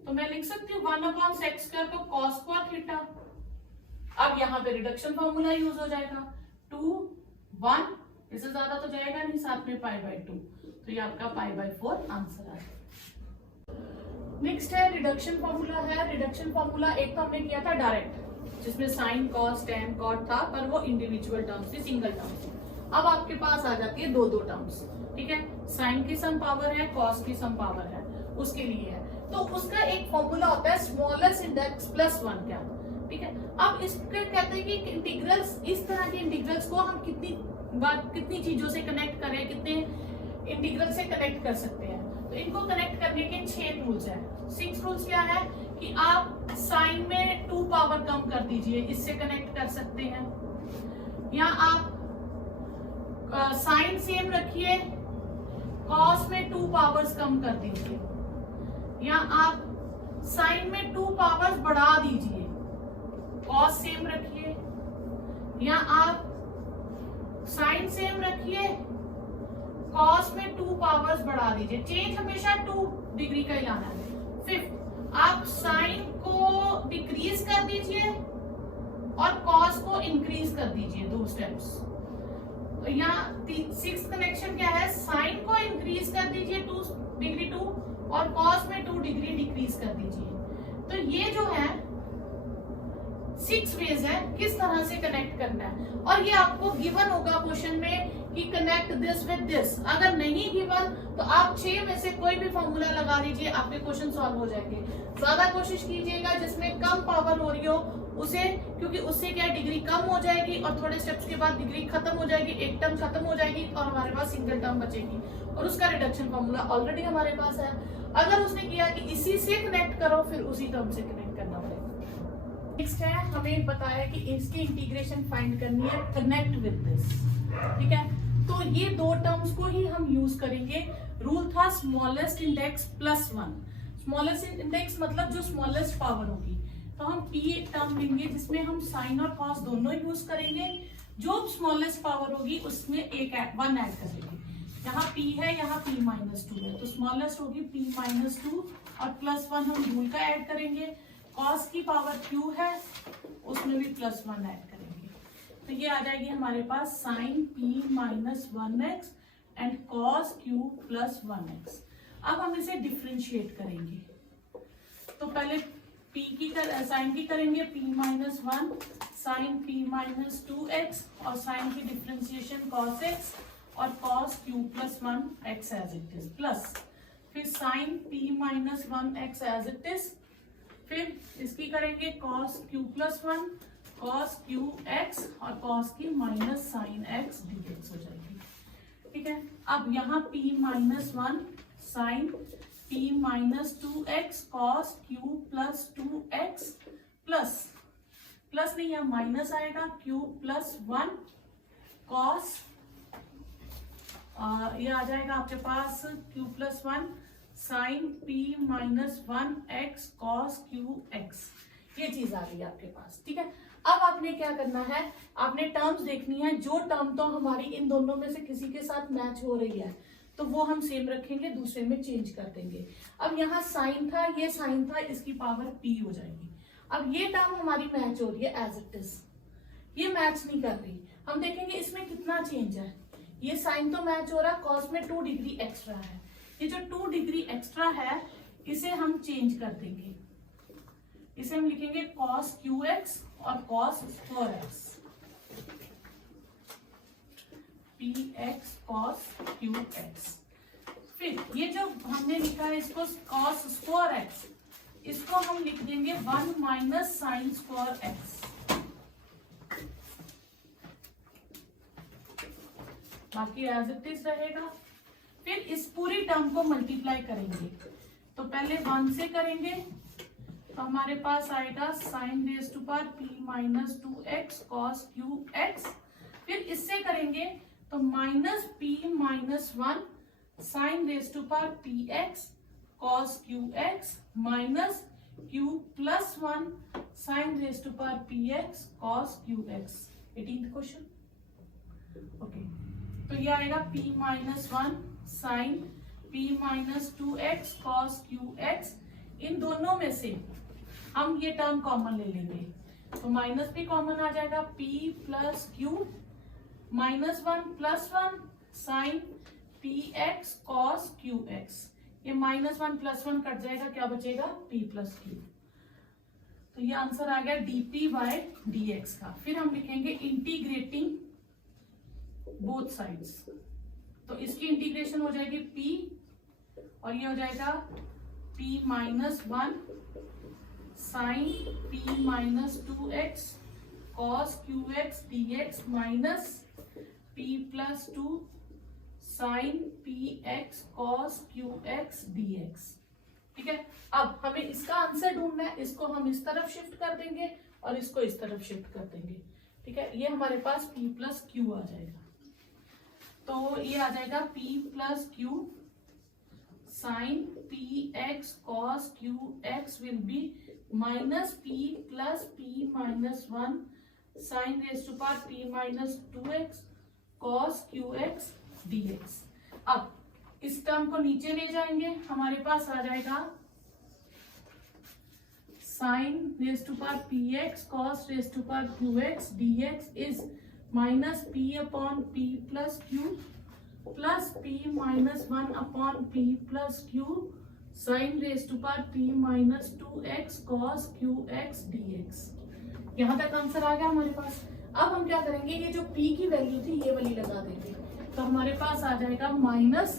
तो मैं लिख सकती हूँ 1/sec स्क्वायर को cos स्क्वायर थीटा। अब यहाँ पे रिडक्शन फॉर्मूला यूज हो जाएगा, 2 1 इससे ज्यादा तो जाएगा नहीं, साथ में π/2, तो ये आपका π/4 आंसर आ जाएगा। नेक्स्ट है रिडक्शन फॉर्मूला है। रिडक्शन फॉर्मूला एक तो हमने किया था डायरेक्ट, जिसमें साइन कॉस टैन कॉट था, पर वो इंडिविजुअल टर्म्स थी, सिंगल टर्म्स। अब आपके पास आ जाती है दो टर्म्स, ठीक है। साइन की सम पावर है, कॉस की सम पावर है, उसके लिए है, तो उसका एक फॉर्मूला होता है स्मॉलेस्ट इंडेक्स प्लस 1 क्या, ठीक है। अब इसके कहते हैं कि इंटीग्रल्स, इस तरह के इंटीग्रल्स को हम कितनी चीजों से कनेक्ट करें, कितने इंटीग्रल से कनेक्ट कर सकते हैं। तो इनको कनेक्ट करने के 6 रूल्स है। 6 रूल्स क्या है कि आप साइन में 2 पावर कम कर दीजिए, इससे कनेक्ट कर सकते हैं, या आप साइन सेम रखिए, कॉस में 2 पावर्स कम कर दीजिए, या आप साइन में 2 पावर्स बढ़ा दीजिए, कॉस सेम रखिए, या आप साइन सेम रखिए, कॉस में 2 पावर्स बढ़ा दीजिए। चेंज हमेशा 2 डिग्री का ही लाना है। 5th, आप साइन को डिक्रीज कर दीजिए और कॉस को इंक्रीज कर दीजिए, 2 स्टेप्स। या 6th कनेक्शन क्या है, साइन को इंक्रीज कर दीजिए 2 डिग्री 2 और कॉस में 2 डिग्री डिक्रीज कर दीजिए। तो ये जो है 6 वेज है किस तरह से कनेक्ट करना है, और ये आपको गिवन होगा क्वेश्चन में कि कनेक्ट दिस विद दिस। अगर नहीं गिवन तो आप 6 में से कोई भी फॉर्मूला लगा दीजिए, आपके क्वेश्चन सॉल्व हो जाएंगे। ज्यादा कोशिश कीजिएगा जिसमें कम पावर हो रही हो उसे, क्योंकि उससे क्या डिग्री कम हो जाएगी और थोड़े स्टेप्स के बाद डिग्री खत्म हो जाएगी, एक टर्म खत्म हो जाएगी और हमारे पास सिंगल टर्म बचेगी, और उसका रिडक्शन फॉर्मूला ऑलरेडी हमारे पास है। अगर उसने किया कि इसी से कनेक्ट करो, फिर उसी टर्म से कनेक्ट करना पड़ेगा। नेक्स्ट है, हमें बताया कि इसकी इंटीग्रेशन फाइंड करनी है, कनेक्ट विद दिस, ठीक है। तो ये 2 टर्म्स को ही हम यूज करेंगे। रूल था smallest index plus 1। Smallest index मतलब जो स्मॉलेस्ट पावर होगी, तो हम p एक टर्म लेंगे जिसमें हम साइन और कॉस दोनों यूज करेंगे। जो स्मॉलेस्ट पावर होगी उसमें 1 ऐड करेंगे। यहाँ p है, यहाँ p-2 है, तो स्मॉलेस्ट होगी p-2 और +1 हम रूल का ऐड करेंगे। कॉस की पावर q है, उसमें भी +1 ऐड करेंगे, तो ये आ जाएगी हमारे पास sine p-1x and cos q +1x। अब हम इसे डिफ्रेंशिएट करेंगे, तो पहले p की साइन की करेंगे, p-1 साइन p-2x और साइन की डिफ्रेंशिएशन cos x और cos q +1x as it is, plus फिर sine p-1x as it is, फिर इसकी करेंगे cos q +1 cos qx और cos की माइनस साइन x dx हो जाएगी, ठीक है। अब यहाँ p-1 sign p-2x cos q +2x plus नहीं, यहाँ माइनस आएगा q +1 cos, ये आ जाएगा आपके पास q +1 sine p-1x cos qx, ये चीज आ गई आपके पास, ठीक है। अब आपने क्या करना है, आपने टर्म्स देखनी है, जो टर्म तो हमारी इन दोनों में से किसी के साथ मैच हो रही है तो वो हम सेम रखेंगे, दूसरे में चेंज कर देंगे। अब यहाँ साइन था, ये साइन था, इसकी पावर p हो जाएगी। अब ये टर्म हमारी मैच हो रही है एज इट इज, ये मैच नहीं कर रही। हम देखेंगे इसमें कितना चेंज है, ये साइन तो मैच हो रहा, कॉस में 2 डिग्री एक्स्ट्रा है। ये जो 2 डिग्री एक्स्ट्रा है इसे हम चेंज कर देंगे, इसे हम लिखेंगे cos QX और cos square x, PX cos QX। फिर ये जो हमने लिखा है इसको cos स्क्वायर एक्स, इसको हम लिख देंगे 1 माइनस साइन स्क्वायर एक्स। बाकी एज इट इज रहेगा। फिर इस पूरी टर्म को मल्टीप्लाई करेंगे, तो पहले 1 से करेंगे तो हमारे पास आएगा sine raise to power p minus 2x cos QX। फिर इससे करेंगे तो minus p minus 1 sine raise to power px cos QX minus q plus 1 sine raise to power px cos QX। 18th question. Okay, तो ये आएगा p minus 1 sine p minus 2x cos QX। इन दोनों में से हम ये term common ले लेंगे, तो माइनस भी कॉमन आ जाएगा, p plus q minus 1 plus 1 sine px cos QX। ये माइनस 1 प्लस 1 कट जाएगा, क्या बचेगा p प्लस क्यू। तो ये आंसर आ गया dp बाय dx का। फिर हम लिखेंगे इंटीग्रेटिंग बोथ साइड्स, तो इसकी इंटीग्रेशन हो जाएगी p और ये हो जाएगा p minus 1 sine p minus 2x cos QX dx minus p plus 2 sine px cos QX dx। ठीक है, अब हमें इसका आंसर ढूंढना है, इसको हम इस तरफ शिफ्ट कर देंगे और इसको इस तरफ शिफ्ट कर देंगे। ठीक है, ये हमारे पास p प्लस क्यू आ जाएगा, तो ये आ जाएगा p plus q sine px cos QX will be minus p plus p minus 1 sine raise to power p minus 2x cos QX dx। अब इस टर्म को नीचे ले जाएंगे, हमारे पास आ जाएगा sine raise to power px cos raise to power QX dx is minus p upon p plus q plus p minus 1 upon p plus q sine raise to power p minus 2x cos QX dx। यहां तक answer आ गया हमारे पास। अब हम क्या करेंगे, ये जो p की वैल्यू थी ये वाली लगा देंगे, तो हमारे पास आ जाएगा minus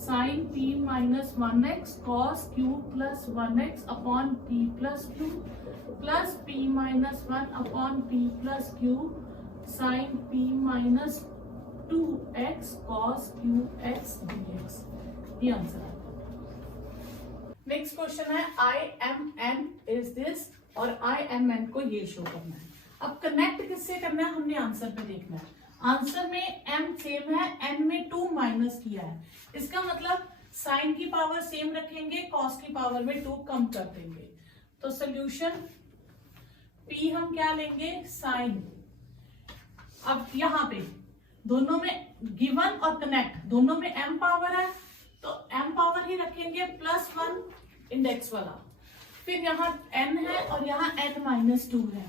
sine p minus 1x cos q plus 1x upon p plus q plus p minus 1 upon p plus q sine p minus 2x cos QX dx। ये आंसर है। नेक्स्ट क्वेश्चन है IMN इज दिस और IMN को ये show करना है। अब connect किससे करना है हमने आंसर पे देखना है। आंसर में m सेम है, n में 2 माइनस किया है, इसका मतलब साइन की पावर सेम रखेंगे, कॉस की पावर में 2 कम कर देंगे। तो सोल्यूशन p हम क्या लेंगे साइन। अब यहाँ पे दोनों में गिवन और कनेक्ट दोनों में m पावर है, तो m पावर ही रखेंगे प्लस 1 इंडेक्स वाला। फिर यहाँ n है और यहाँ n माइनस 2 है,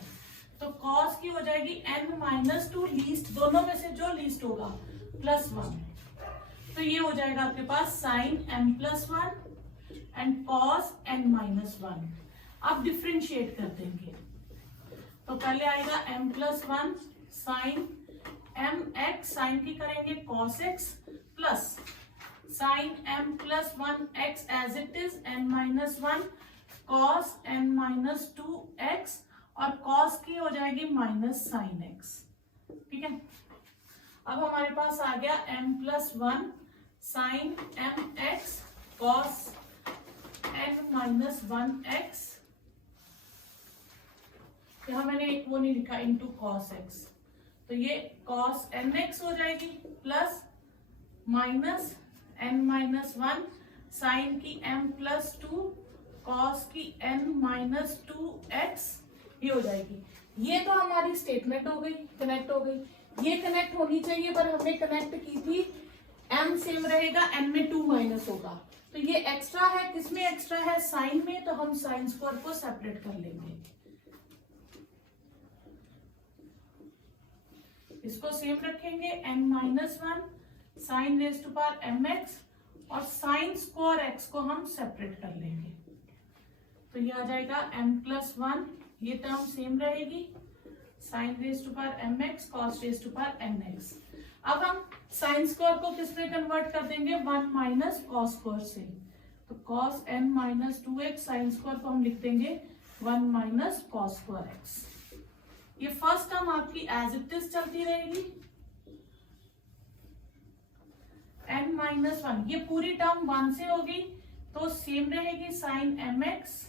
तो cos की हो जाएगी n माइनस 2 लीस्ट, दोनों में से जो लीस्ट होगा प्लस 1। तो ये हो जाएगा आपके पास sine m plus 1 and cos n minus 1। अब डिफ्रेंशिएट कर देंगे, तो पहले आएगा m plus 1 sine mx, sine की करेंगे cos x plus sine m plus 1x as it is n minus 1 cos n minus 2x और cos की हो जाएगी माइनस साइन x। ठीक है, अब हमारे पास आ गया m plus 1 sine mx cos n minus 1x। यहां मैंने एक वो नहीं लिखा इंटू cos x, तो ये cos nx हो जाएगी plus minus n minus 1 sine की m प्लस 2 cos की n माइनस 2x, ये हो जाएगी। ये तो हमारी स्टेटमेंट हो गई, कनेक्ट हो गई। ये कनेक्ट होनी चाहिए पर हमने कनेक्ट की थी, m सेम रहेगा, n में 2 माइनस होगा, तो ये एक्स्ट्रा है। किसमें एक्स्ट्रा है, साइन में, तो हम साइन स्क्वायर को सेपरेट कर लेंगे। इसको सेम रखेंगे n minus one sine raise to power m x, और साइन स्क्वायर एक्स को हम सेपरेट कर लेंगे। तो ये आ जाएगा m प्लस वन, ये टर्म सेम रहेगी, sine raise to power m x cos raise to power n x. अब हम साइन स्क्वायर को किस में कन्वर्ट कर देंगे, 1 माइनस कॉस स्क्वायर से, तो cos n minus 2x, sine square को हम लिख देंगे 1 माइनस कॉस स्क्वायर एक्स। ये फर्स्ट टर्म आपकी एज इट इज चलती रहेगी, n माइनस वन, ये पूरी टर्म 1 से होगी तो सेम रहेगी sine m x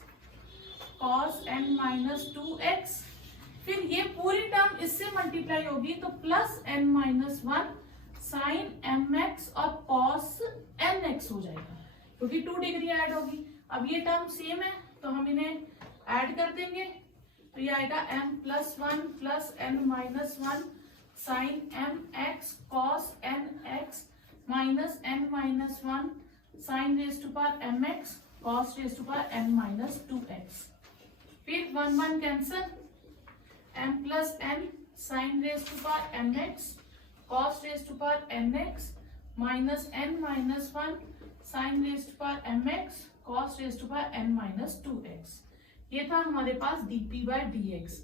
cos n minus 2x, फिर ये पूरी टर्म इससे मल्टीप्लाई होगी तो plus n minus one sine m x और कॉस एन एक्स हो जाएगा, क्योंकि 2 डिग्री ऐड होगी। अब ये टर्म सेम है तो हम इन्हें ऐड कर देंगे, तो ये आएगा m plus one plus n minus one sine m x cos n x minus n minus one sine raise to power m x cos raise to power n minus 2x, फिर 1 1 cancel, m plus n sine raise to power m x cos raise to power n x minus n minus one sine raise to power m x cos raise to power n minus 2x। ये था हमारे पास dp bye dx।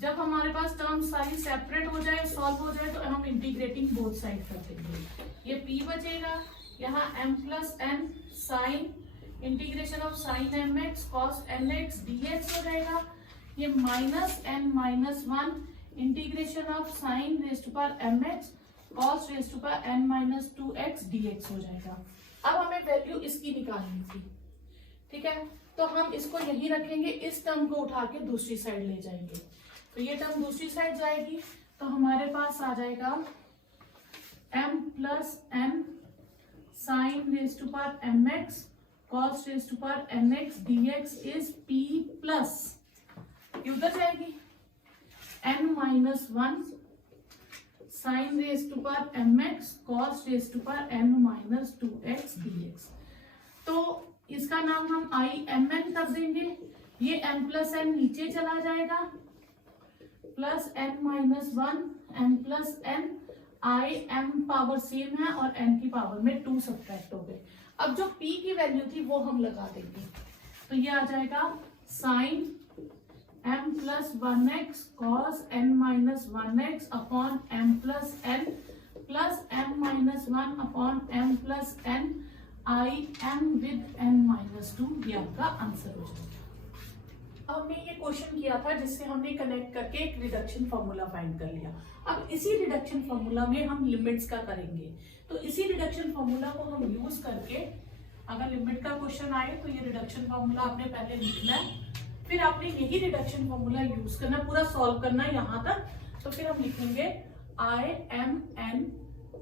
जब हमारे पास term सारी separate हो जाए, solve हो जाए, तो हम इंटीग्रेटिंग बोथ साइड कर देंगे। ये p बचेगा, यहाँ m plus n sine integration of sine m x cos n x dx हो जाएगा, ये minus n minus one integration of sine raise to power m x cos raise to power n minus 2x dx हो जाएगा। अब हमें value इसकी निकालनी थी, ठीक है, तो हम इसको यही रखेंगे, इस टर्म को उठा के दूसरी साइड ले जाएंगे, तो ये टर्म दूसरी साइड जाएगी, तो हमारे पास आ जाएगा m plus n sine raise to power m x cos raise to power n x dx is p plus, ये उधर जाएगी, n minus one sine raise to power m x cos raise to power n minus 2x dx। तो इसका नाम हम IMN कर देंगे, ये m प्लस n नीचे चला जाएगा, plus n minus one m plus n, m power same है और n की पावर में 2 सब्ट्रैक्ट हो गए। अब जो p की वैल्यू थी वो हम लगा देंगे, तो ये आ जाएगा sine m plus one x cos n minus one x upon m plus n plus m minus one upon m plus n m with n minus 2, ये आपका आंसर हो जाएगा। अब हमने ये क्वेश्चन किया था जिससे हमने कनेक्ट करके एक रिडक्शन फॉर्मूला फाइंड कर लिया। अब इसी रिडक्शन फॉर्मूला में हम लिमिट्स का करेंगे, तो इसी रिडक्शन फॉर्मूला को हम यूज करके अगर लिमिट का क्वेश्चन आए तो ये रिडक्शन फॉर्मूला आपने पहले लिखना है, फिर आपने यही रिडक्शन फॉर्मूला यूज करना, पूरा सॉल्व करना यहाँ तक। तो फिर हम लिखेंगे IMN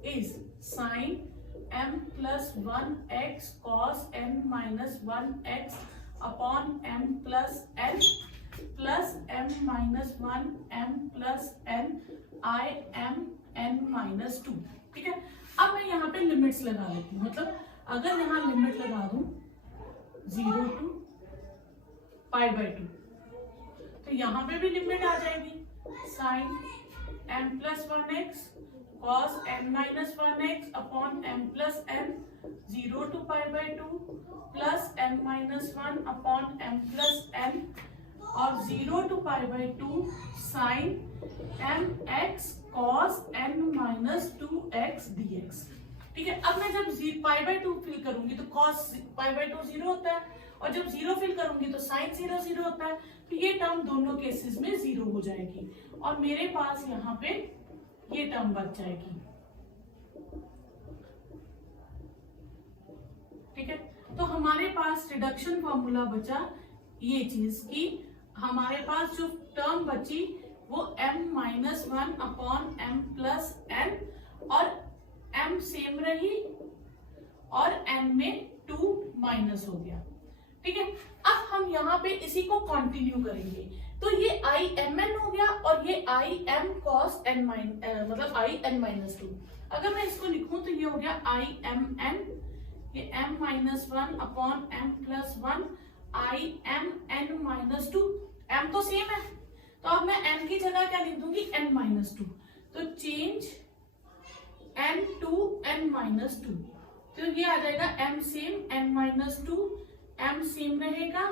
is sine m plus one x cos n minus one x upon m plus n plus m minus one m plus n IMN minus 2, ठीक है। अब मैं यहाँ पे लिमिट्स लगा लेती हूँ, मतलब अगर यहाँ लिमिट लगा दूं 0 टू पाई बाय 2, तो यहाँ पे भी लिमिट आ जाएगी sine m plus one x cos n minus one x upon m plus n 0 to pi by 2 plus m minus one upon m plus n और 0 to pi by 2 sine m x cos n minus 2x dx, ठीक है। अब मैं जब पाई by 2 fill करूंगी तो cos pi by 2 0 होता है, और जब 0 फिल करूंगी तो साइन 0 0 होता है, तो ये टर्म दोनों केसेस में 0 हो जाएगी और मेरे पास यहाँ पे ये टर्म बच जाएगी, ठीक है। तो हमारे पास रिडक्शन फॉर्मूला बचा ये चीज की, हमारे पास जो टर्म बची वो m minus one upon m plus n, और m सेम रही और n में 2 माइनस हो गया, ठीक है। अब हम यहाँ पे इसी को कंटिन्यू करेंगे, तो ये IMN हो गया और ये IM cos n मतलब IN माइनस 2। अगर मैं इसको लिखूं तो ये हो गया IMN, ये m minus one upon m plus one IMN minus 2, m तो सेम है, तो अब मैं n की जगह क्या लिख दूंगी n माइनस 2, तो चेंज n टू n-2, तो ये आ जाएगा m same n-2, m same रहेगा,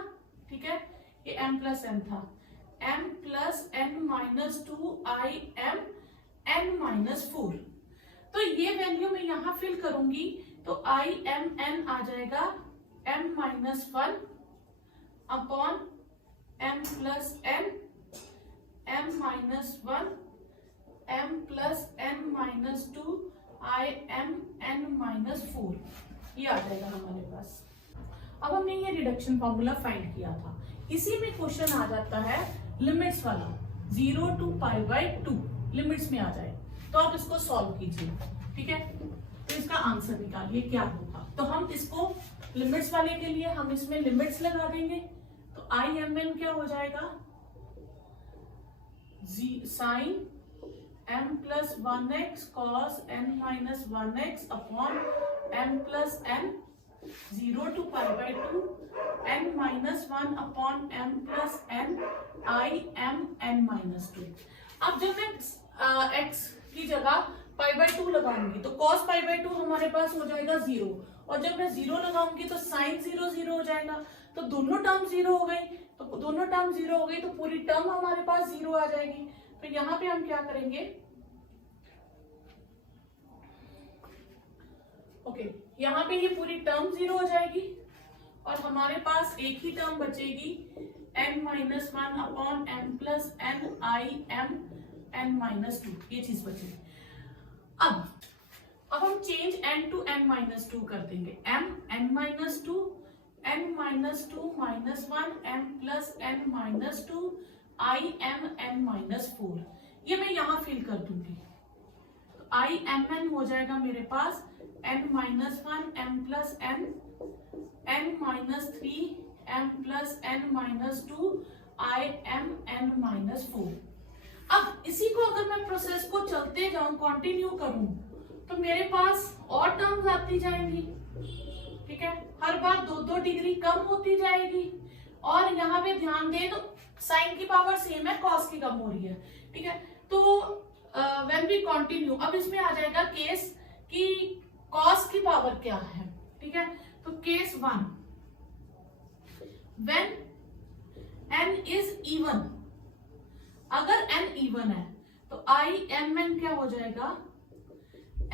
ठीक है, ये m प्लस n था, m plus n-2 i m n-4। तो ये वैल्यू मैं यहां फिल करूंगी तो i m n आ जाएगा m-1 upon m plus n m-1 m plus n-2 i m n-4, ये आ जाएगा हमारे पास। अब हमने ये रिडक्शन फॉर्मूला फाइंड किया था, इसी में क्वेश्चन आ जाता है लिमिट्स वाला, 0 to π/2 लिमिट्स में आ जाए तो आप इसको सॉल्व कीजिए, ठीक है, तो इसका आंसर निकालिए क्या होगा। तो हम इसको लिमिट्स वाले के लिए हम इसमें लिमिट्स लगा देंगे, तो i m n क्या हो जाएगा, sine m plus 1x cos n-1x upon m plus n 0 to π/2 n-1 upon m plus n i m n-2। अब जब मैं x की जगह π/2 लगाऊंगी तो cos π/2 हमारे पास हो जाएगा 0, और जब मैं 0 लगाऊंगी तो sin 0 0 हो जाएगा, तो दोनों टर्म 0 हो गई, तो दोनों टर्म 0 हो गई तो पूरी टर्म हमारे पास 0 आ जाएगी। तो यहाँ पे हम क्या करेंगे, ओके, यहाँ पे ये पूरी टर्म 0 हो जाएगी और हमारे पास एक ही टर्म बचेगी n-1 upon m plus n i m n-2, ये चीज बचेगी। अब हम चेंज n टू n-2 कर देंगे, m n-2 n-2 -1 m plus n-2 i m n-4, ये मैं यहाँ फिल कर दूंगी, तो i m n हो जाएगा मेरे पास n-1 m plus n n-3 m plus n-2 i m n-4। अब इसी को अगर मैं प्रोसेस को चलते जाऊं, कंटिन्यू करूं, तो मेरे पास और टर्म्स आती जाएंगी, ठीक है, हर बार 2-2 डिग्री कम होती जाएगी, और यहाँ पे ध्यान दें तो साइन की पावर सेम है, कॉस की कम हो रही है, ठीक है। तो व्हेन वी कंटिन्यू, अब इसमें आ जाएगा केस कि कॉस की पावर क्या है, ठीक है, तो case 1, when n is even, अगर n इवन है तो i m n क्या हो जाएगा,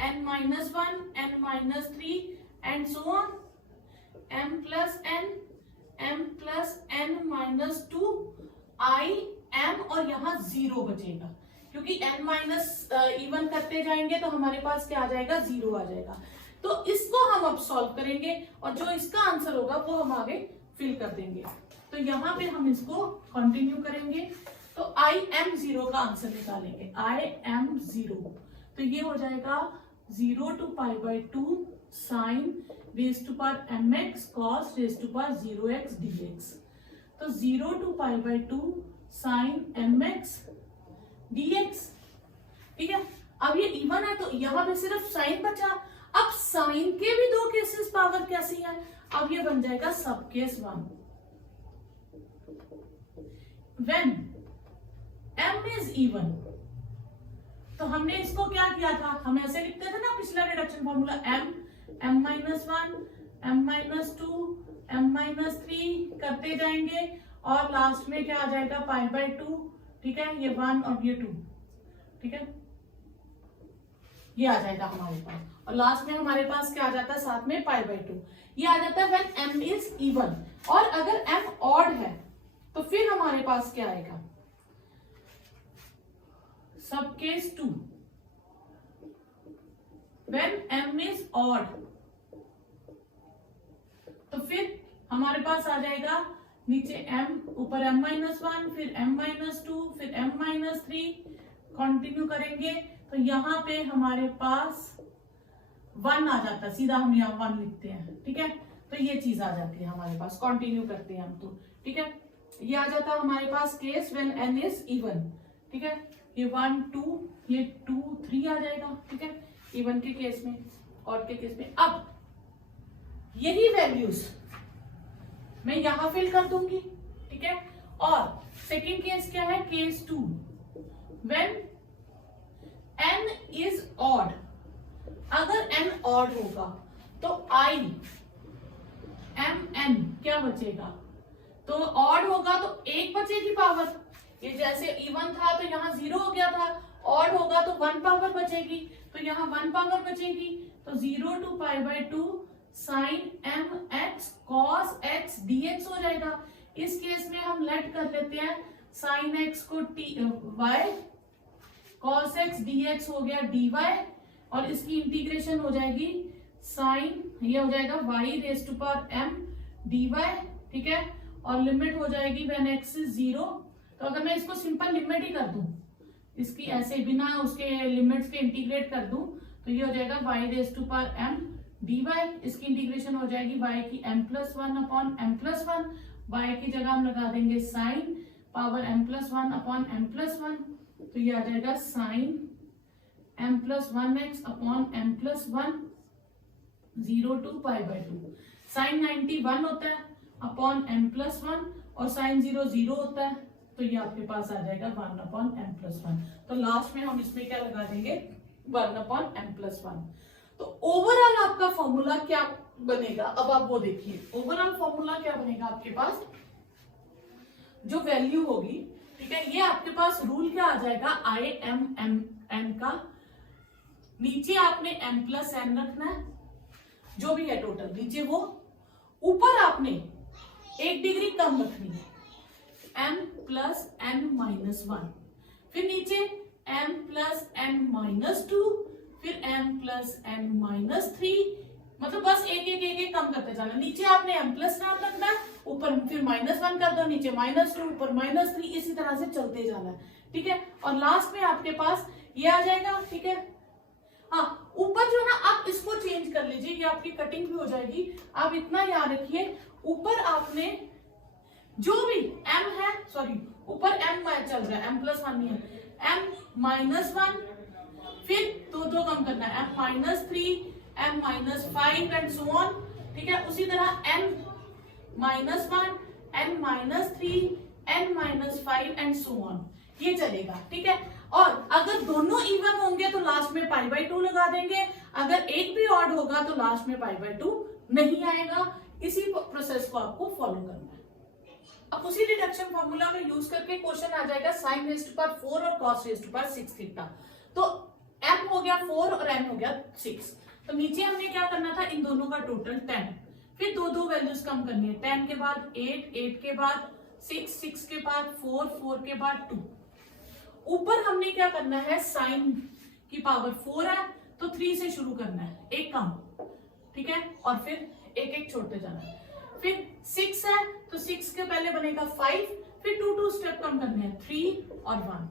n-1 n-3 and so on, m plus n m plus n-2 i m, और यहाँ 0 बचेगा क्योंकि n माइनस इवन करते जाएंगे तो हमारे पास क्या आ जाएगा, 0 आ जाएगा। तो इसको हम अब सॉल्व करेंगे और जो इसका आंसर होगा वो हम आगे फिल कर देंगे। तो यहाँ पे हम इसको कंटिन्यू करेंगे, तो i m 0 का आंसर निकालेंगे, i m 0, तो ये हो जाएगा 0 to π/2 sin raised to power mx cos raised to power 0x dx, तो 0 to π/2 sin mx dx, ठीक है। अब ये इवन है तो यहाँ पे सिर्फ साइन बचा, अब साइन के भी 2 केसेस पावर कैसी है, अब ये बन जाएगा सब case 1, when m is even, तो हमने इसको क्या किया था, हम ऐसे लिखते थे ना पिछला reduction formula, m m-1 m-2 m-3 करते जाएंगे और लास्ट में क्या आ जाएगा π/2, ठीक है, ये 1 और ये 2, ठीक है, ये आ जाएगा हमारे पास, और लास्ट में हमारे पास क्या आ जाता है साथ में π/2, ये आ जाता है व्हेन m इज इवन। और अगर m ऑड है तो फिर हमारे पास क्या आएगा, सब case 2, when m is odd, तो फिर हमारे पास आ जाएगा नीचे m, ऊपर m-1, फिर m-2, फिर m-3, कंटिन्यू करेंगे तो यहाँ पे हमारे पास 1 आ जाता है, सीधा हम यहाँ 1 लिखते हैं, ठीक है, तो ये चीज आ जाती है हमारे पास, कंटिन्यू करते हैं हम, तो ठीक है, ये आ जाता है हमारे पास case when n is even, ठीक है, ये 1 2, ये 2 3 आ जाएगा, ठीक है, इवन के केस में, ऑड के केस में। अब यही वैल्यूज मैं यहां फिल कर दूंगी, ठीक है, और सेकेंड केस क्या है, case 2, when n is odd, अगर n ऑड होगा तो I m n क्या बचेगा, तो ऑड होगा तो एक बचेगी पावर, ये जैसे इवन था तो यहाँ 0 हो गया था, ऑड होगा तो 1 पावर बचेगी, तो यहाँ 1 पावर बचेगी, तो 0 to π/2 sine m x cos x dx हो जाएगा। इस केस में हम लेट कर लेते हैं साइन एक्स को y, कॉस एक्स dx हो गया dy, और इसकी इंटीग्रेशन हो जाएगी साइन, ये हो जाएगा y⁻m dy, ठीक है, और लिमिट हो जाएगी व्हेन x इज 0। तो अगर मैं इसको सिंपल लिमिट ही कर दूं, इसकी ऐसे बिना उसके लिमिट्स के इंटीग्रेट कर दूं, तो ये हो जाएगा y⁻m dy, इसकी इंटीग्रेशन हो जाएगी y की m+1 अपॉन m+1, y की जगह हम लगा देंगे sine power m+1 upon m+1, तो ये आ जाएगा sign m+1x upon m+1 0 to π/2, sign 91 होता है अपॉन m+1 और साइन 0 0 होता है, तो ये आपके पास आ जाएगा 1 अपॉन m+1। तो लास्ट में हम इसमें क्या लगा देंगे 1 अपॉन m+1। तो ओवरऑल आपका फॉर्मूला क्या बनेगा, अब आप वो देखिए, ओवरऑल फॉर्मूला क्या बनेगा आपके पास, जो वैल्यू होगी, ठीक है, ये आपके पास रूल क्या आ जाएगा IM का, नीचे आपने m+n रखना है, जो भी है टोटल नीचे वो, ऊपर आपने 1 डिग्री कम रखनी है m+n-1, फिर नीचे m+n-2, फिर m+n-3, मतलब बस एक कम करते जाना, नीचे आपने m+9 रखना है, ऊपर फिर -1 कर दो, नीचे -2, ऊपर -3, इसी तरह से चलते जाना है, ठीक है, और लास्ट में आपके पास ये आ जाएगा, ठीक है। हाँ, ऊपर जो ना आप इसको चेंज कर लीजिए, ये आपकी कटिंग भी हो जाएगी, आप इतना याद रखिए, ऊपर आपने जो भी m है, सॉरी ऊपर m चल रहा है, m+1 नहीं है, m-1, फिर दो कम करना है, m-3, m-5 and so on, ठीक है, उसी तरह n-1, n-3, n-5 and so on, ये चलेगा, ठीक है। और अगर दोनों इवन होंगे तो लास्ट में π/2 लगा देंगे, अगर एक भी ऑड होगा तो लास्ट में π/2 नहीं आएगा, इसी प्रोसेस को आपको फॉलो करना है। अब उसी डिडक्शन फॉर्मूला में यूज करके क्वेश्चन आ जाएगा sin⁴ और cos⁴ थीटा, तो m हो गया 4 और n हो गया 6, तो नीचे हमने क्या करना था, इन दोनों का टोटल 10, फिर दो वैल्यूज कम करनी है, 10 के बाद 8, 8 के बाद 6, 6 के बाद 4, 4 के बाद 2, ऊपर हमने क्या करना है, साइन की पावर 4 है तो 3 से शुरू करना है, एक कम, ठीक है, और फिर एक छोड़ते जाना है, फिर 6 है तो 6 के पहले बनेगा 5, फिर 2 स्टेप कम करने हैं, 3 और 1,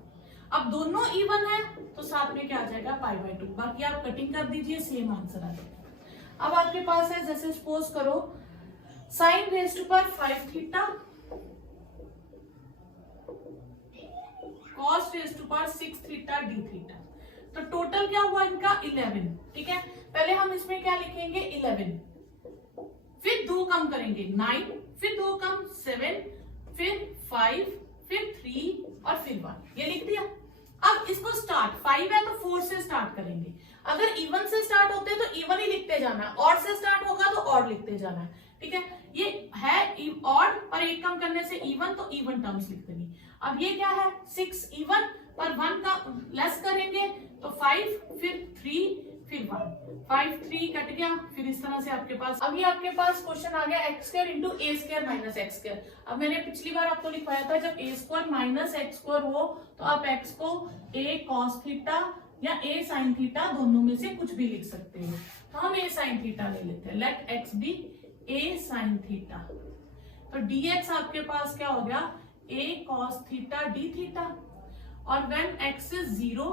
अब दोनों इवन है तो साथ में क्या आ जाएगा π/2, बाकी आप कटिंग कर दीजिए, सेम आंसर आ जाएगा। अब आपके पास है, जैसे सपोज करो sin⁵ theta cos⁵ theta d theta, तो टोटल क्या हुआ इनका 11, ठीक है, पहले हम इसमें क्या लिखेंगे 11, फिर 2 कम करेंगे 9, फिर 2 कम 7, फिर 5, फिर 3 और फिर 1, ये लिख दिया। अब इसको स्टार्ट 5 है तो 4 से स्टार्ट करेंगे, अगर इवन से स्टार्ट होते हैं तो इवन ही लिखते जाना है, ऑड से स्टार्ट होगा तो ऑड लिखते जाना है, ठीक है, ये है ऑड पर एक कम करने से इवन, तो इवन टर्म्स लिख देंगे। अब ये क्या है 6 इवन पर 1 का लेस करेंगे तो 5, फिर 3, फिर 1, 5 3 कट गया, फिर इस तरह से आपके पास, अब ये आपके पास क्वेश्चन आ गया x² इंटू a² - x²। अब मैंने पिछली बार आपको लिखवाया था, जब a² - x² हो तो आप x को a cos थीटा या a sin थीटा दोनों में से कुछ भी लिख सकते हो, तो हम a sin थीटा ले लेते हैं, let x be a sin theta, तो dx आपके पास क्या हो गया a cos theta d theta, और व्हेन x इज 0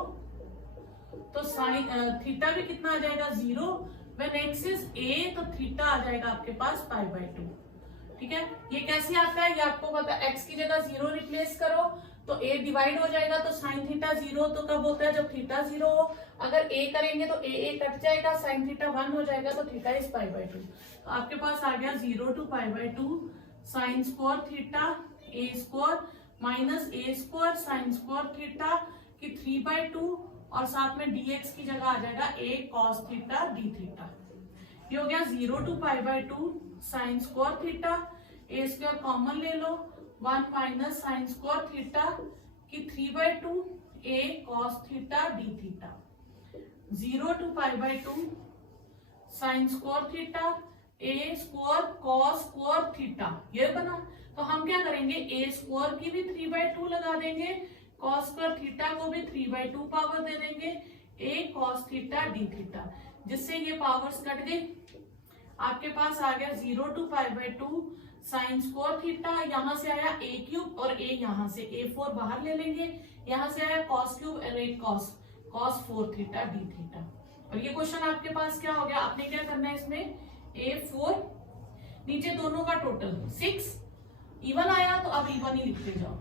तो साइन थीटा भी कितना आ जाएगा 0, व्हेन x इज a तो थीटा आ जाएगा आपके पास π/2, ठीक है, ये कैसे आता है, ये आपको पता है, x की जगह 0 रिप्लेस करो तो a डिवाइड हो जाएगा, तो साइन थीटा 0 तो कब होता है, जब थीटा 0 हो, अगर a करेंगे तो a कट जाएगा, साइन थीटा 1 हो जाएगा, तो थीटा इज π/2, तो आपके पास आ गया 0 to π/2 sin² theta a² - a² sin² theta की 3/2 और साथ में dx की जगह आ जाएगा a cos theta d theta. ये हो गया 0 to pi by 2 sign square theta, a square common ले लो, 1 माइनस साइन स्क्वायर थीटा की 3/2 a cos theta d theta, 0 to pi by 2 sign square theta a square cos square theta, ये बना। तो हम क्या करेंगे, a स्क्वायर की भी 3/2 लगा देंगे, cos स्क्वायर थीटा को भी 3/2 पावर दे देंगे, a cos theta d theta, जिससे ये पावर्स कट गई। आपके पास आ गया 0 to pi by 2 sign square theta, यहाँ से आया a क्यूब और a यहाँ से a4 बाहर ले लेंगे, यहाँ से आया cos क्यूब और a cos 4 theta d theta. और ये क्वेश्चन आपके पास क्या हो गया, आपने क्या करना है इसमें a4, नीचे दोनों का टोटल 6, इवन आया तो अब इवन ही लिखते जाओ,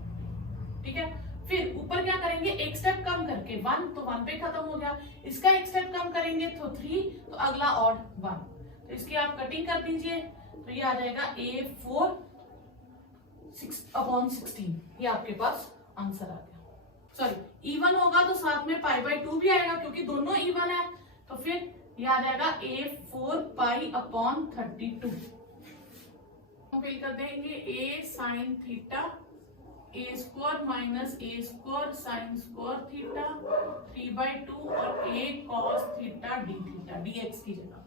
ठीक है। फिर ऊपर क्या करेंगे, एक स्टेप कम करके 1, तो 1 पे खत्म हो गया, इसका एक स्टेप कम करेंगे तो 3, तो अगला ऑड 1, तो इसकी आप कटिंग कर दीजिए, तो ये आ जाएगा a4 6/16, ये आपके पास आंसर आ गया। सॉरी, इवन होगा तो साथ में पाई बाय 2 भी आएगा क्योंकि दोनों इवन है, तो फिर ये आ जाएगा a4 पाई/32। फिल कर देंगे a sine theta a square minus a square sine square theta 3/2 और a cos theta d theta dx की जगह,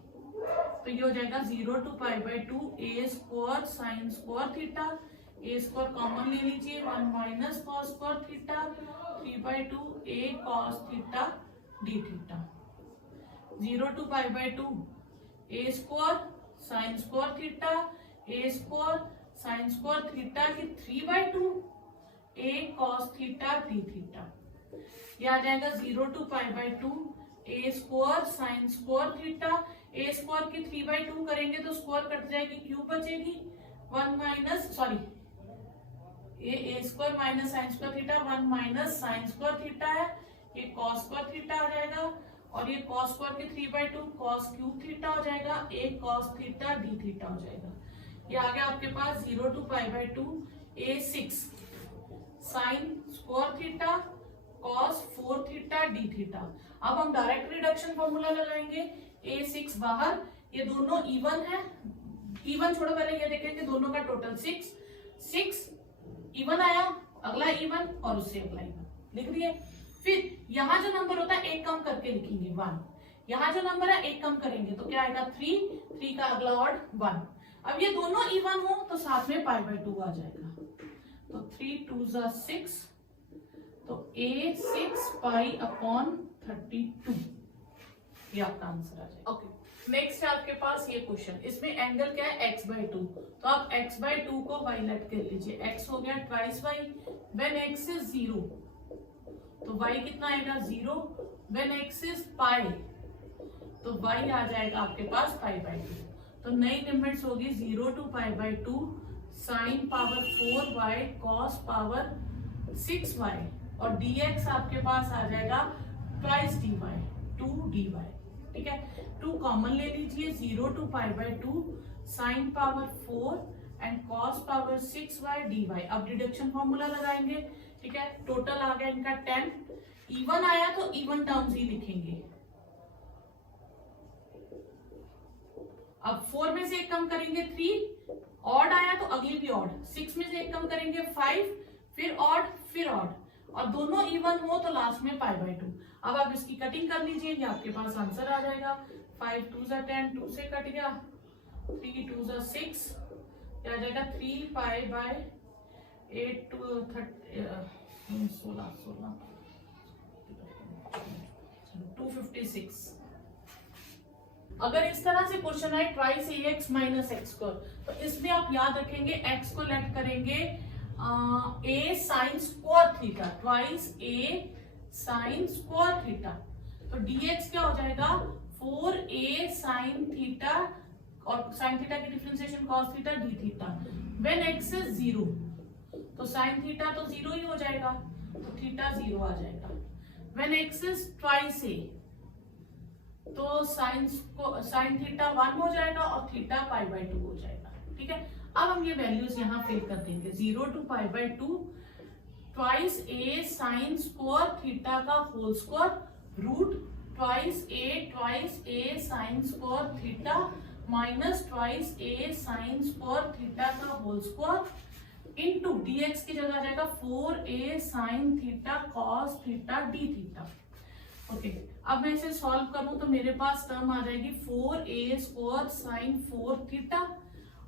तो ये हो जाएगा 0 to pi by 2 a square sine square theta, a square common ले लीजिए, 1 minus cos square theta 3/2 a cos theta d theta, 0 to pi by 2 a square sine square theta a square sine square theta की 3/2 a cos theta d theta, ये आ जाएगा 0 to pi by 2 a square sine square theta, a square की 3/2 करेंगे तो square cut जाएगी, cube बचेगी, 1 minus sorry a square minus sine square theta 1 minus sine square theta है, ये cos स्क्वायर थीटा आ जाएगा, और ये cos स्क्वायर की 3/2 cos क्यूब थीटा हो जाएगा, a cos theta d theta हो जाएगा। ये आ गया आपके पास 0 to pi by 2 a6 sign square theta cos 4 theta d theta. अब हम डायरेक्ट रिडक्शन फॉर्मूला लगाएंगे, a6 बाहर, ये दोनों इवन है, इवन छोड़ो, पहले ये देखेंगे दोनों का टोटल 6 इवन आया, अगला इवन और उससे अगला इवन लिख दिए। फिर यहाँ जो नंबर होता है एक कम करके लिखेंगे 1, यहाँ जो नंबर है एक कम करेंगे तो क्या आएगा 3 का अगला ऑड 1। अब ये दोनों इवन हो तो साथ में पाई बाय 2 आ जाएगा, तो 3 2 6, तो a6 पाई/32, ये आपका आंसर आ जाएगा। ओके, नेक्स्ट है आपके पास ये क्वेश्चन, इसमें एंगल क्या है x/2, तो आप x/2 को y लेट कर लीजिए, x हो गया twice y, when x is 0 तो y कितना आएगा 0, व्हेन x इज पाई तो y आ जाएगा आपके पास पाई/2, तो नई लिमिट्स होगी 0 to pi sine power 4y cos power 6y, और dx आपके पास आ जाएगा ट्वाइस dy 2dy, ठीक है। 2 कॉमन ले लीजिए, 0 to pi sine power 4 and cos power 6y dy। अब डिडक्शन फॉर्मूला लगाएंगे, ठीक है। टोटल आ गया इनका 10, इवन आया तो इवन टर्म्स ही लिखेंगे। अब 4 में से एक कम करेंगे 3, ऑड आया तो अगली भी ऑड, 6 में से एक कम करेंगे 5, फिर ऑड फिर ऑड, और दोनों इवन हो तो लास्ट में पाई/2। अब आप इसकी कटिंग कर लीजिए, ये आपके पास आंसर आ जाएगा, 5 2 10, 2 से कट गया, 3 2 6, ये आ जाएगा 3 पाई/8 16 256। अगर इस तरह से क्वेश्चन आए twice ax minus x square, तो इसमें आप याद रखेंगे x को लेट करेंगे a sine square theta, twice a sine square theta, तो dx क्या हो जाएगा 4a साइन थीटा, और साइन थीटा की differentiation cos theta d theta, when x is 0 तो साइन थीटा तो 0 ही हो जाएगा, तो थीटा 0 आ जाएगा, when x is twice a तो साइन थीटा 1 हो जाएगा और थीटा पाई/2 हो जाएगा, ठीक है। अब हम ये वैल्यूज यहाँ फिल कर देंगे, 0 to pi twice a sine square theta का whole square root twice a sine square theta minus twice a sine square theta का होल स्क्वायर इनटू dx की जगह आ जाएगा 4a sine theta cos theta d theta. Okay, अब मैं इसे solve करूं तो मेरे पास टर्म आ जाएगी 4a स्क्वायर साइन 4 थीटा,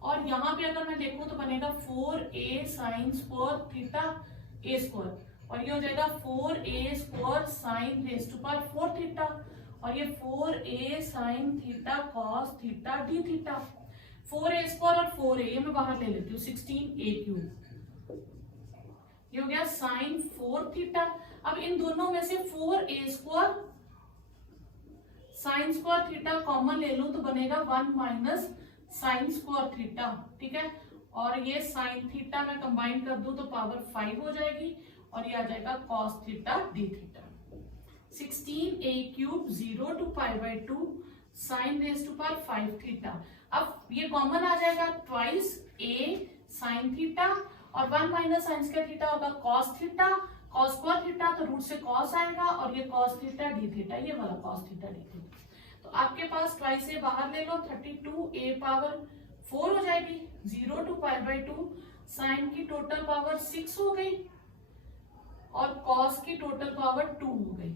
और यहाँ पे अगर मैं देखूं तो बनेगा 4a sine square theta a square, और ये हो जाएगा 4a square sine raise to power 4 theta, और ये 4a sine theta cos theta d theta. 4a square और 4a ये मैं बाहर ले लेती हूँ, 16a क्यूब, ये हो गया साइन 4 थीटा। अब इन दोनों में से 4a square sine square theta common ले लूं तो बनेगा 1 माइनस साइन स्क्वायर थीटा, ठीक है, और ये साइन थीटा में कंबाइन कर दूं तो पावर 5 हो जाएगी, और ये आ जाएगा cos theta d theta. 16a cube 0 to π/2 sine raise to power 5 theta. अब ये कॉमन आ जाएगा ट्वाइस a साइन थीटा, और 1 माइनस साइन स्क्वायर थीटा होगा cos theta, cos square theta तो रूट से कॉस आएगा, और ये कॉस थीटा डी थीटा, ये वाला कॉस थीटा डी थीटा। तो आपके पास ट्वाइस ए बाहर ले लो, 32a पावर 4 हो जाएगी, 0 to π/2 साइन की टोटल पावर 6 हो गई, और कॉस की टोटल पावर 2 हो गई।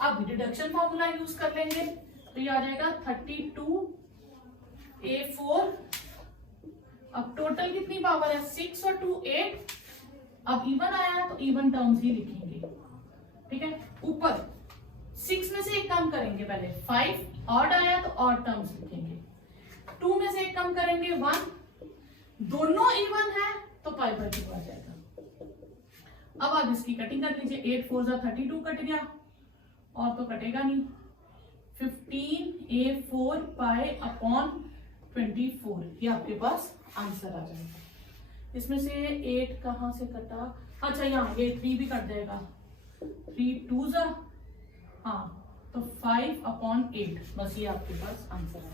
अब डिडक्शन फॉर्मूला यूज कर लेंगे, तो ये आ जाएगा 32a4, अब टोटल कितनी पावर है 6 और 2 8, अब इवन आया है तो इवन टर्म्स ही लिखेंगे, ठीक है। ऊपर 6 में से एक कम करेंगे, पहले 5 ऑड आया तो ऑड टर्म्स लिखेंगे, 2 में से एक कम करेंगे 1, दोनों इवन है तो π/2 आ जाएगा। अब आप इसकी कटिंग कर लीजिए, 8 4 जा 32 कट गया, और तो कटेगा नहीं, 15a4 π/24, ये आपके पास आंसर आ जाएगा। इसमें से 8 कहां से कटा, अच्छा यहाँ ये 3 भी कट जाएगा, 3 2 जा, हाँ तो 5/8, बस ये आपके पास आंसर है।